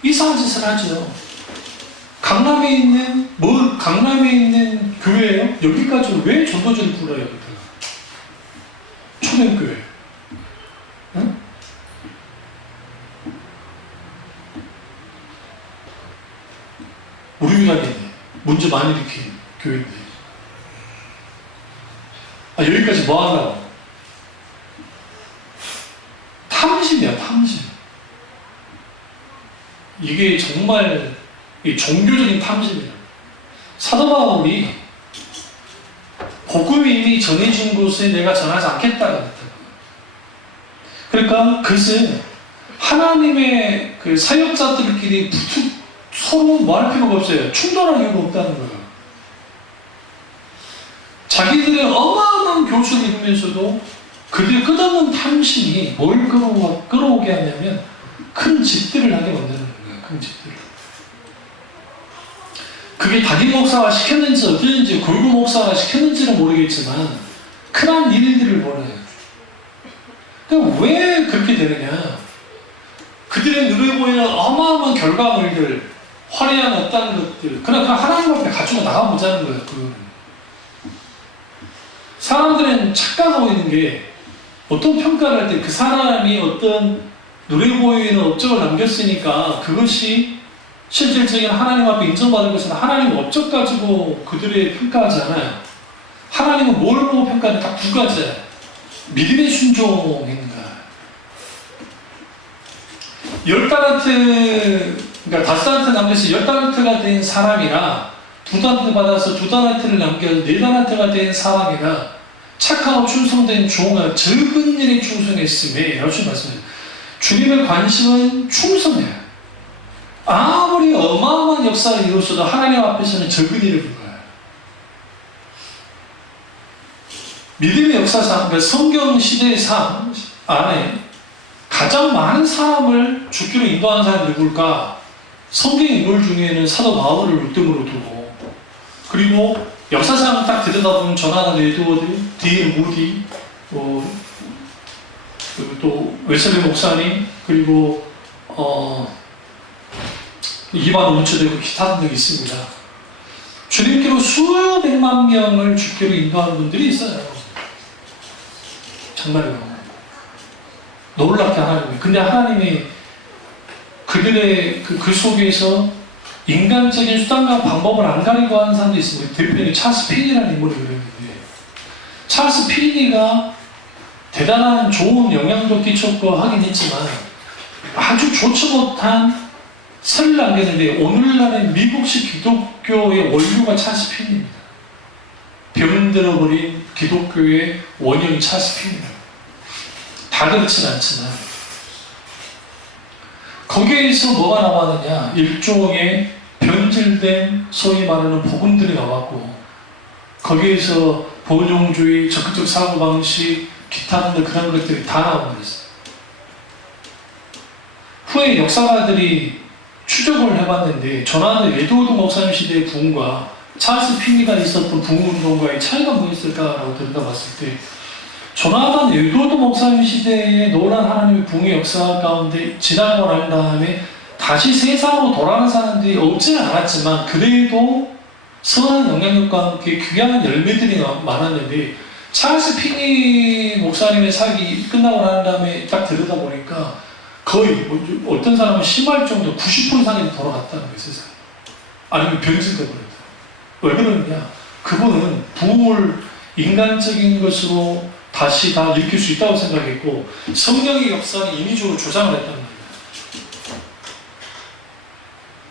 이상한 짓을 하죠. 강남에 있는 교회예요? 여기까지 왜 전도지를 불러요? 초대교회. 응? 우리 유다인데 문제 많이 일으킨 교회인데 여기까지 뭐 하려고? 탐심이야, 탐심. 이게 정말 종교적인 탐심이야. 사도 바울이 복음이 이미 전해진 곳에 내가 전하지 않겠다고 했다. 그러니까 그것은 하나님의 그 사역자들끼리 서로 뭐할 필요가 없어요. 충돌할 이유가 없다는 거예요. 자기들의 어마어마한 교수를 이루면서도 그들의 끝없는 탐심이 뭘 끌어오게 하냐면 큰 집들을 하게 만드는 거예요. 큰 집들을. 그게 담임 목사가 시켰는지 어땠는지 골고 목사가 시켰는지는 모르겠지만 큰한 일들을 벌여요. 그러니까 왜 그렇게 되느냐? 그들의 눈에 보이는 어마어마한 결과물들, 화려한 어떤 것들, 그냥 하나님 앞에 가지고 나가보자는 거예요. 사람들은 착각하고 있는 게 어떤 평가를 할 때 그 사람이 어떤 눈에 보이는 업적을 남겼으니까 그것이 실질적인 하나님 앞에 인정받을 것은 하나님 업적 가지고 그들의 평가하지 않아요. 하나님은 뭘 보고 평가하는 딱 두 가지예요. 믿음의 순종인가. 10달란트, 그러니까 5달란트 남겨서 10달란트가 된 사람이나 2달란트 받아서 2달란트를 남겨서 4달란트가 된 사람이나 착하고 충성된 종은 적은 일에 충성했음에 라고 말씀해요. 주님의 관심은 충성이에요. 아무리 어마어마한 역사를 이루어서도 하나님 앞에서는 적은 일을 본 거예요. 믿음의 역사상, 그러니까 성경 시대상 안에 가장 많은 사람을 죽기로 인도한 사람이 누굴까? 성경 인물 중에는 사도 바울을 6등으로 두고, 그리고 역사상 딱 들여다보면 조나단 에드워드, D.L. 무디, 그리고 또 웨슬리 목사님, 그리고 이반 우체되고 기타 등등이 있습니다. 주님께로 수백만 명을 죽기로 인도하는 분들이 있어요. 정말요. 놀랍게 하나님이. 근데 하나님이 그들의 그 속에서 인간적인 수단과 방법을 안 가리고 하는 사람도 있습니다. 대표적인 찰스 피니라는 인물이 그랬는데, 찰스 피니가 대단한 좋은 영향도 끼쳤고 하긴 했지만 아주 좋지 못한 설을 남겼는데, 오늘날의 미국식 기독교의 원류가 찰스 피니입니다. 병들어버린 기독교의 원형이 찰스 피니입니다. 다 그렇진 않지만 거기에서 뭐가 나왔느냐? 일종의 변질된 소위 말하는 복음들이 나왔고, 거기에서 본용주의, 적극적 사고방식, 기타 등등 그런 것들이 다 나와버렸어요. 후에 역사가들이 추적을 해봤는데 조나단 에드워드 목사님 시대의 부흥과 찰스 피니가 있었던 부흥운동과의 차이가 뭐였을까라고 들여다봤을 때, 조나단 에드워드 목사님 시대의 놀란 하나님의 부흥의 역사 가운데 지나고 난 다음에 다시 세상으로 돌아가는 사람들이 없지는 않았지만 그래도 선한 영향력과 함께 귀한 열매들이 많았는데, 찰스 피니 목사님의 사역이 끝나고 난 다음에 딱 들여다보니까 거의 어떤 사람은 심할 정도 90% 이상이 돌아갔다는 거예요, 세상에. 아니면 변질돼 버렸다. 왜 그러느냐? 그분은 부흥을 인간적인 것으로 다시 다 일으킬 수 있다고 생각했고, 성령의 역사는 인위적으로 조장을 했다는 거예요.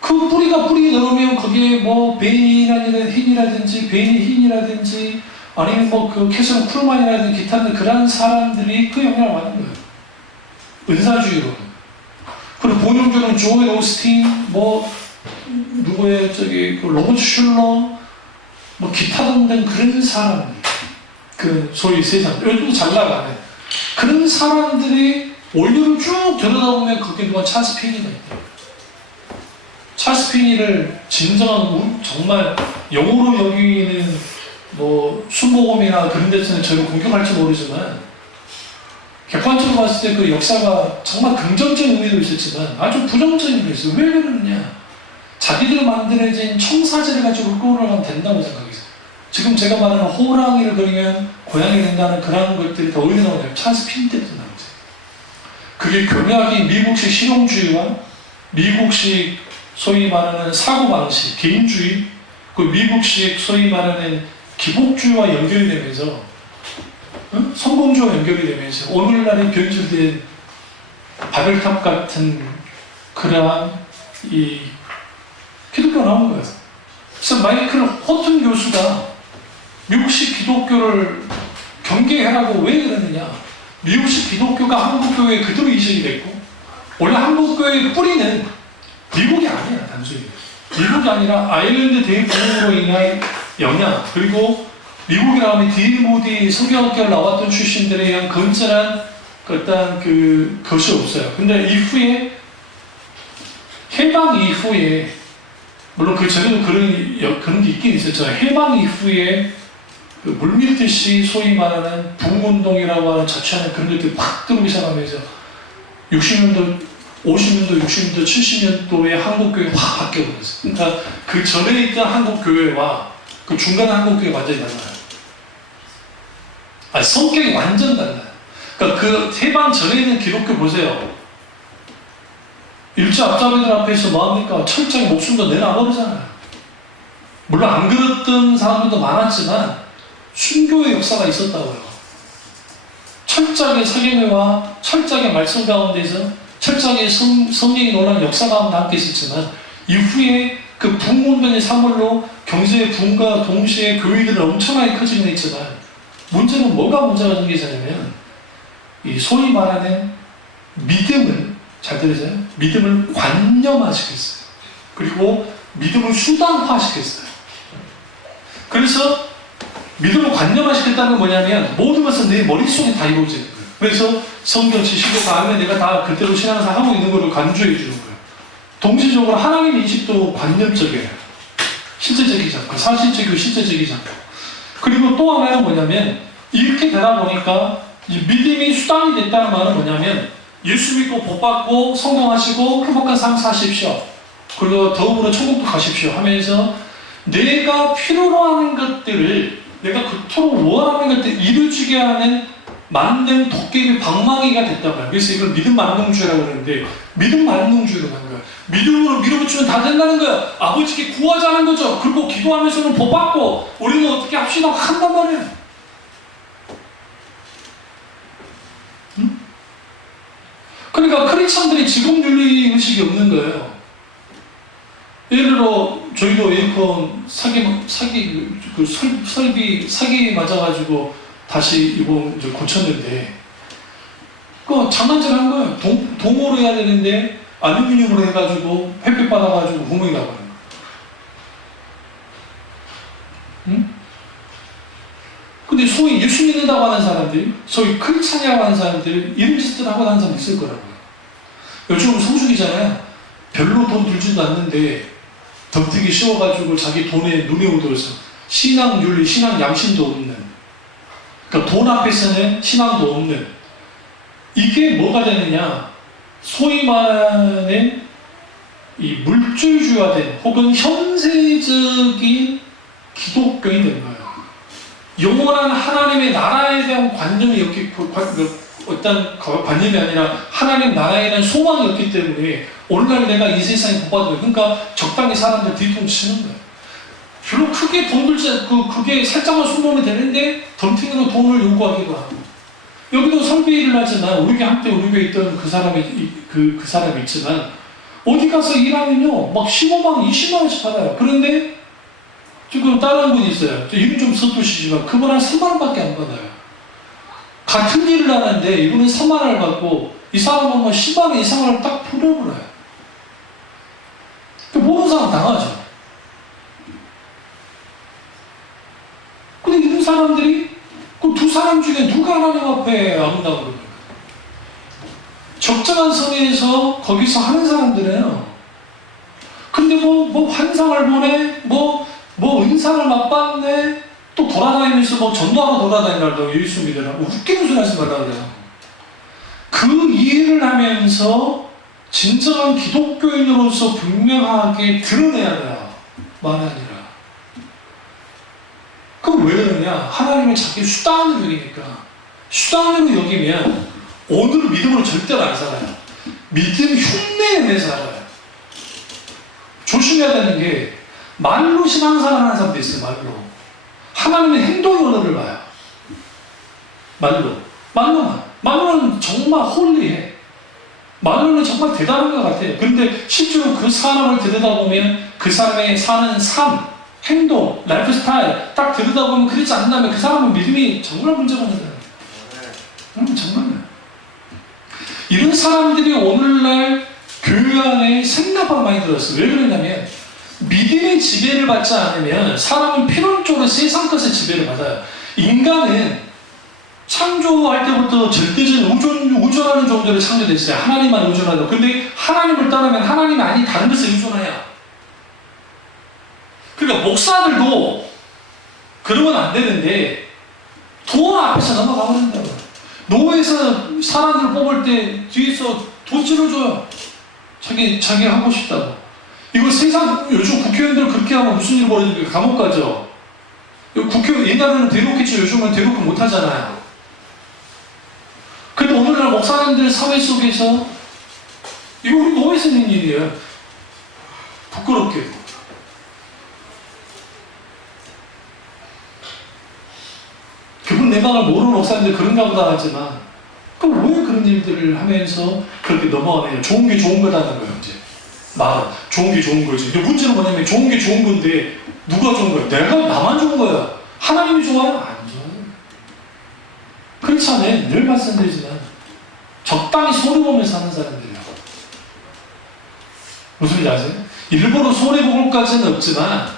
그 뿌리가 뿌리 넣으면 거기에 뭐 베인이라든지 흰이라든지 아니면 뭐 그 캐슬 쿨만이라든지 기타 등 그런 사람들이 그 영향을 받는 거예요. 은사주의로. 그리고 본용교는 조엘 오스틴, 뭐 누구의 그 로버트 슐러, 뭐 기타 등등 그런 사람들, 그 소위 세상 요즘도 잘 나가는 그런 사람들이 원료를 쭉 들여다보면 거기에 누가 찰스 피니가 있다. 찰스 피니를 진정한 정말 영으로 여기는 뭐 순복음이나 그런 데서는 저를 공격할지 모르지만 객관적으로 봤을 때 그 역사가 정말 긍정적인 의미도 있었지만 아주 부정적인 의미도 있어요. 왜 그러느냐? 자기들 만들어진 청사제를 가지고 끌어가면 된다고 생각했어요. 지금 제가 말하는 호랑이를 그리면 고양이 된다는 그런 것들이 더 어디서 나오냐면 찰스 피니 때부터 나오죠. 그게 교묘하게 미국식 실용주의와 미국식 소위 말하는 사고방식, 개인주의, 그 미국식 소위 말하는 기복주의와 연결이 되면서 성공주의와 연결이 되면서 오늘날의 변질된 바벨탑 같은 그러한 이 기독교가 나온 거예요. 그래서 마이클 호튼 교수가 미국식 기독교를 경계하라고 왜 그러느냐? 미국식 기독교가 한국교회에 그대로 이식이 됐고 원래 한국교회의 뿌리는 미국이 아니야. 단순히 미국이 아니라 아일랜드 대부흥으로 인한 영향, 그리고 미국이라 하면 D.L. 모디 성경학교를 나왔던 출신들에 의한 건전한 어떤 것이 없어요. 근데 이후에 해방 이후에 물론 그 전에도 그런 게 있긴 있었죠. 해방 이후에 그 물밀듯이 소위 말하는 부흥운동이라고 하는 자체하는 그런 것들이 팍 들어오기 시작하면서 60년도, 50년도, 60년도, 70년도에 한국교회가 확 바뀌어버렸어요. 그러니까 그 전에 있던 한국교회와 그 중간에 한국교회가 완전히 달라요. 아니, 성격이 완전 달라요. 그러니까 그 해방 전에 있는 기독교 보세요. 일제 앞잡이들 앞에서 뭐합니까? 철저히 목숨도 내놔버리잖아요. 물론 안 그랬던 사람들도 많았지만 순교의 역사가 있었다고요. 철저하게 사경회와 철저하게 말씀 가운데서 철저하게 성령이 놀라는 역사 가운데 함께 있었지만 이후에 그 부흥운동의 사물로 경제의 부흥과 동시에 교회들은 엄청나게 커지긴 했지만 문제는 뭐가 문제가 생기냐면 이 소위 말하는 믿음을 잘 들으세요? 믿음을 관념화시켰어요. 그리고 믿음을 수단화시켰어요. 그래서 믿음을 관념화시켰다는 건 뭐냐면 모든 것은 내 머릿속에 다 이루어지는 거예요. 그래서 성경 지식도 다 하면 내가 다 그대로 신앙생활 하고 있는 거를 간주해 주는 거예요. 동시적으로 하나님 인식도 관념적이에요. 실제적이지 않고 사실적이고 실제적이지 않고. 그리고 또 하나는 뭐냐면 이렇게 되다 보니까 이 믿음이 수단이 됐다는 말은 뭐냐면 예수 믿고 복 받고 성공하시고 행복한 삶 사십시오. 그리고 더불어 천국도 가십시오 하면서 내가 필요로 하는 것들을 내가 그토록 원하는 것들을 이루어지게 하는 만든 도깨비 방망이가 됐다고 해요. 그래서 이걸 믿음 만능주의라고 그러는데 믿음 만능주의로 가는 거예요. 믿음으로 밀어붙이면 다 된다는 거예요. 아버지께 구하자는 거죠. 그리고 기도하면서는 복 받고 우리는 어떻게 합시다 한단 말이에요. 응? 그러니까 크리스천들이 지금 윤리 의식이 없는 거예요. 예를 들어 저희도 에어컨 사기 맞아가지고 다시 이번 고쳤는데 그거 장난질 한 거예요. 동호로 해야 되는데 알루미늄으로 해가지고 햇빛 받아가지고 구멍이 나버려요. 응? 근데 소위 예수 믿는다고 하는 사람들이 소위 크리스찬이라고 하는 사람들이 이런 짓을 하고 다니는 사람이 있을 거라고요. 요즘 성숙이잖아요. 별로 돈 들지도 않는데 덤태기 씌워가지고 자기 돈에 눈에 오더라서 신앙 윤리, 신앙 양심도 없는, 그러니까 돈 앞에서는 신앙도 없는, 이게 뭐가 되느냐? 소위 말하는 이 물질주의화된 혹은 현세적인 기독교인 되는 거예요. 영원한 하나님의 나라에 대한 관념이 없기, 어떤 관념이 아니라 하나님 나라에 대한 소망이 없기 때문에 오늘날 내가 이 세상에 복받아요. 그러니까 적당히 사람들 뒤통치는 거예요. 별로 크게 돈 들지 않고 그게 살짝만 숨으면 되는데 덤탱이로 돈을 요구하기도 하고. 여기도 설비를 하지만 우리 한때 우리 교회에 있던 그 사람이 있지만 어디 가서 일하면요 막 15만 20만 원씩 받아요. 그런데 지금 다른 분이 있어요. 이름 좀 서두시지만 그분 한 3만 원밖에 안 받아요. 같은 일을 하는데 이분은 3만 원을 받고 이 사람은 뭐 10만 원 이상을 딱 풀어버려요. 모르는 사람 당하죠. 근데 이런 사람들이 그 두 사람 중에 누가 하나님 앞에 아문다고 그러는 거예요. 적정한 선에서 거기서 하는 사람들이에요. 근데 근데 뭐 환상을 보네, 뭐 은사를 맛봤네, 또 돌아다니면서 뭐 전도하러 돌아다닌다고 예수 믿으라고 웃기는 소리 하지 말라 그래요. 그 일을 하면서 진정한 기독교인으로서 분명하게 드러내야 돼요. 말이 아니라. 그럼 왜 그러냐? 하나님의 자기 수단으로 여기니까. 수단으로 여기면 오늘 믿음으로 절대로 안 살아요. 믿음 흉내내 살아요. 조심해야 되는 게 말로 신앙생활 하는 사람도 있어요. 하나님의 행동의 언어를 봐요. 말로는 정말 홀리해. 말로는 정말 대단한 것 같아요. 그런데 실제로 그 사람을 들여다보면 그 사람의 사는 삶, 행동, 라이프 스타일 딱 들여다보면 그렇지 않다면 그 사람은 믿음이 정말 문제가 있는 거예요. 정말요. 이런 사람들이 오늘날 교회 안에 생각보다 많이 들었어요. 왜 그러냐면 믿음의 지배를 받지 않으면 사람은 필연적으로 세상 것의 지배를 받아요. 인간은 창조할 때부터 절대적인 의존하는 정도로 창조됐어요. 하나님만 의존하고. 근데 하나님을 떠나면 하나님이 아닌 다른 것을 의존해요. 그러니까 목사들도 그러면 안 되는데 돈 앞에서 넘어가 버린다고요. 노회에서 사람들을 뽑을 때 뒤에서 돈 찔러줘요. 자기 하고 싶다고. 이거 세상 요즘 국회의원들 그렇게 하면 무슨 일 벌어집니까? 감옥 가죠. 국회의원 옛날에는 대놓겠죠. 요즘은 대놓고 못 하잖아요. 근데 오늘날 목사님들 사회 속에서 이거 우리 노회에서 있는 일이에요. 부끄럽게도. 그분 내막을 모르는 목사님들 그런가 보다 하지만 그럼 왜 그런 일들을 하면서 그렇게 넘어가느냐. 좋은 게 좋은 거다는 거예요. 이제 말은 좋은 게 좋은 거지. 근데 문제는 뭐냐면 좋은 게 좋은 건데 누가 좋은 거야? 내가 나만 좋은 거야. 하나님이 좋아요? 안 좋아요. 그렇지 않아요. 늘 말씀드리지만 적당히 손해보면서 하는 사람들이에요. 무슨 말인지 아세요? 일부러 손해볼 것까지는 없지만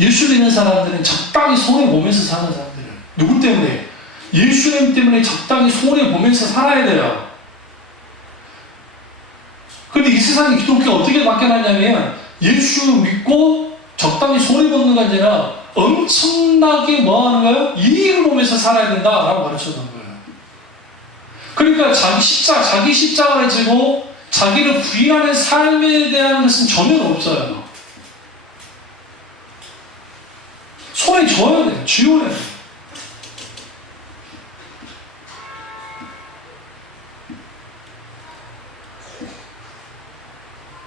예수 믿는 사람들은 적당히 손해보면서 사는 사람들이에요. 누구 때문에? 예수님 때문에 적당히 손해보면서 살아야 돼요. 근데 이 세상의 기독교가 어떻게 바뀌어났냐면 예수 믿고 적당히 손해보는 게 아니라 엄청나게 뭐 하는 거예요? 이익을 보면서 살아야 된다라고 가르쳐놓은 거예요. 그러니까 자기 십자가를 지고 자기를 부인하는 삶에 대한 것은 전혀 없어요. 손에 쥐어야 돼요. 쥐어야 돼요.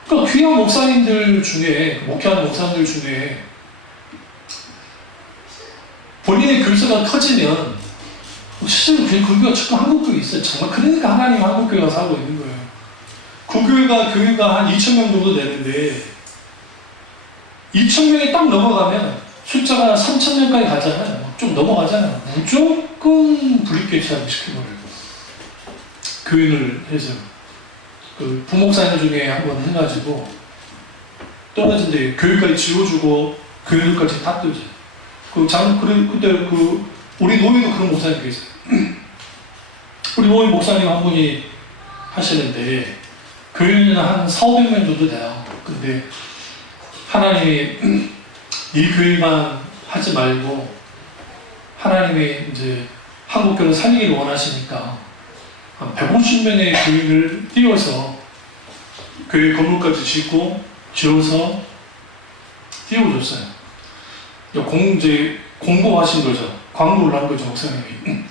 그러니까 귀한 목사님들 중에, 목회하는 목사님들 중에 본인의 교회가 커지면 실제로 교회가 조금 한국교회 있어요. 정말 그러니까 하나님 한국교회가 살고 있는 거예요. 그 교회가 한 2,000명 정도 되는데 2,000명이 딱 넘어가면 숫자가 3,000명까지 가잖아요. 좀 넘어가잖아요. 무조건 분립교회 시켜버려요. 교인을 해서 그 부목사님 중에 한번 해가지고 떨어진데 교회까지 지워주고 교인들까지 다 뜨죠. 근데 우리 노예도 그런 목사님 계세요. 우리 노예 목사님 한 분이 하시는데 교인은 한 4,500명 정도 돼요. 근데 하나님이 이 교회만 하지 말고 하나님이 이제 한국교회를 살리기를 원하시니까 한 150명의 교인을 띄워서 교회 건물까지 짓고 지어서 띄워줬어요. 이제 공부하신 거죠. 광고를 한 거죠, 목사님이.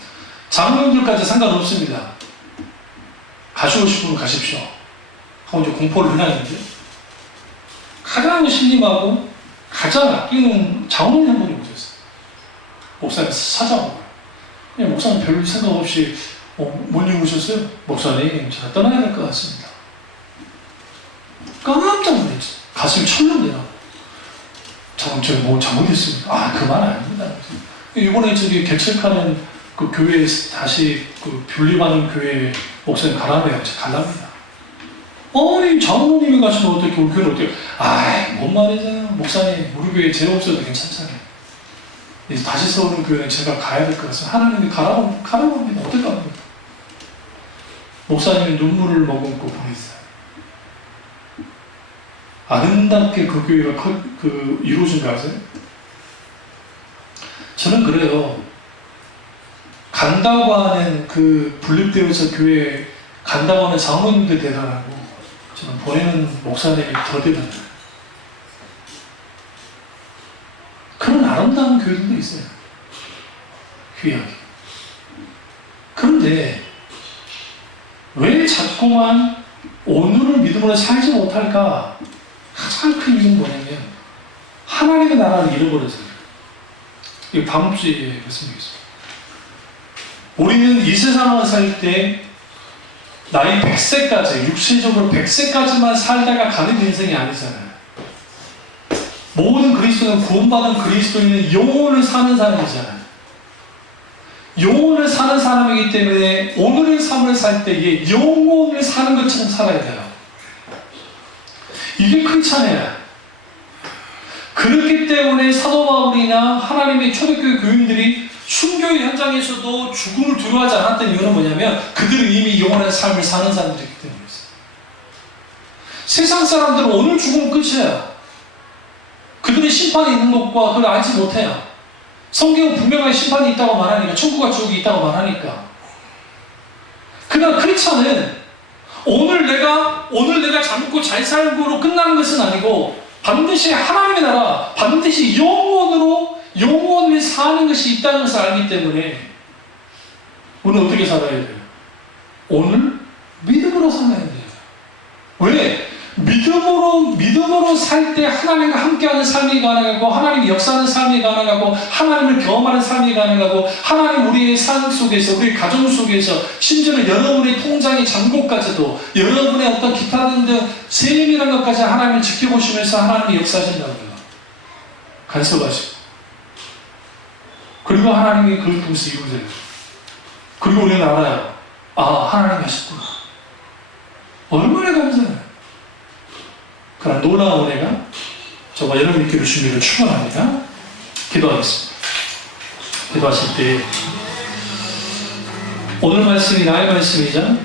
장로님들까지 상관없습니다. 가시고 싶으면 가십시오. 하고 이제 공포를 해놨는데 가장 신임하고 가장 아끼는 장로님 한 분이 오셨어요. 목사님 찾아오고요. 그냥 목사님 별 생각 없이 뭔 일 오셨어요? 목사님 제가 떠나야 될 것 같습니다. 깜짝 놀랐지. 가슴이 철렁대요. 제가 뭐 잘못했습니다. 그 말 아닙니다. 이번에 저기 개척하는 그 교회 다시 그 분립하는 교회 목사님 가라며요. 제가 갈랍니다. 아니 장로님이 가시면 어떻게 우리 교회는 어떻게 뭔 말이잖아요. 목사님 우리 교회 죄 없어도 괜찮잖아요. 이제 다시 세우는 교회는 제가 가야 될 것 같습니다. 하나님이 가라고 합니다. 어떡합니까? 목사님이 눈물을 머금고 보냈어요. 아름답게 그 교회가 이루어진 거 아세요? 저는 그래요. 간다고 하는 분립되어서 교회 간다고 하는 장로님들 대단하고, 저는 보내는 목사님이 더 대단해요. 그런 아름다운 교회들도 있어요. 귀하게. 그런데 왜 자꾸만 오늘을 믿음으로 살지 못할까? 가장 큰 이유는 뭐냐면 하나님의 나라를 잃어버려서요. 이거 반복주의에 말씀드리겠습니다. 우리는 이 세상을 살 때 나이 100세까지, 육체적으로 100세까지만 살다가 가는 인생이 아니잖아요. 모든 그리스도는, 구원받은 그리스도인은 영혼을 사는 사람이잖아요. 영혼을 사는 사람이기 때문에 오늘의 삶을 살 때에 영혼을 사는 것처럼 살아야 돼요. 이게 크리스찬이에요. 그렇기 때문에 사도 바울이나 하나님의 초대교회 교인들이 순교의 현장에서도 죽음을 두려워하지 않았던 이유는 뭐냐면 그들은 이미 영원한 삶을 사는 사람들이기 때문이었어요. 세상 사람들은 오늘 죽으면 끝이에요. 그들의 심판이 있는 것과 그걸 알지 못해요. 성경은 분명하게 심판이 있다고 말하니까, 천국과 지옥이 있다고 말하니까. 그러나 크리스찬은 오늘 내가 잘 먹고 잘 살고로 끝나는 것은 아니고 반드시 하나님의 나라, 반드시 영원히 사는 것이 있다는 것을 알기 때문에 오늘 어떻게 살아야 돼요? 오늘 믿음으로 살아야 돼요. 왜? 믿음으로 살 때 하나님과 함께하는 삶이 가능하고, 하나님이 역사하는 삶이 가능하고, 하나님을 경험하는 삶이 가능하고, 하나님 우리의 삶 속에서, 우리의 가정 속에서, 심지어는 여러분의 통장의 잔고까지도, 여러분의 어떤 기타 등등 세밀한 것까지 하나님을 지켜보시면서 하나님이 역사하신다고요. 간섭하시고. 그리고 하나님이 그걸 통해서 이루어져요. 그리고 우리는 알아요. 아, 하나님이 하셨구나. 얼마나 감사해요. 그런 놀라운 은혜가 저와 여러분께로 주님을 축원합니다. 기도하겠습니다. 기도하실 때 오늘 말씀이 나의 말씀이자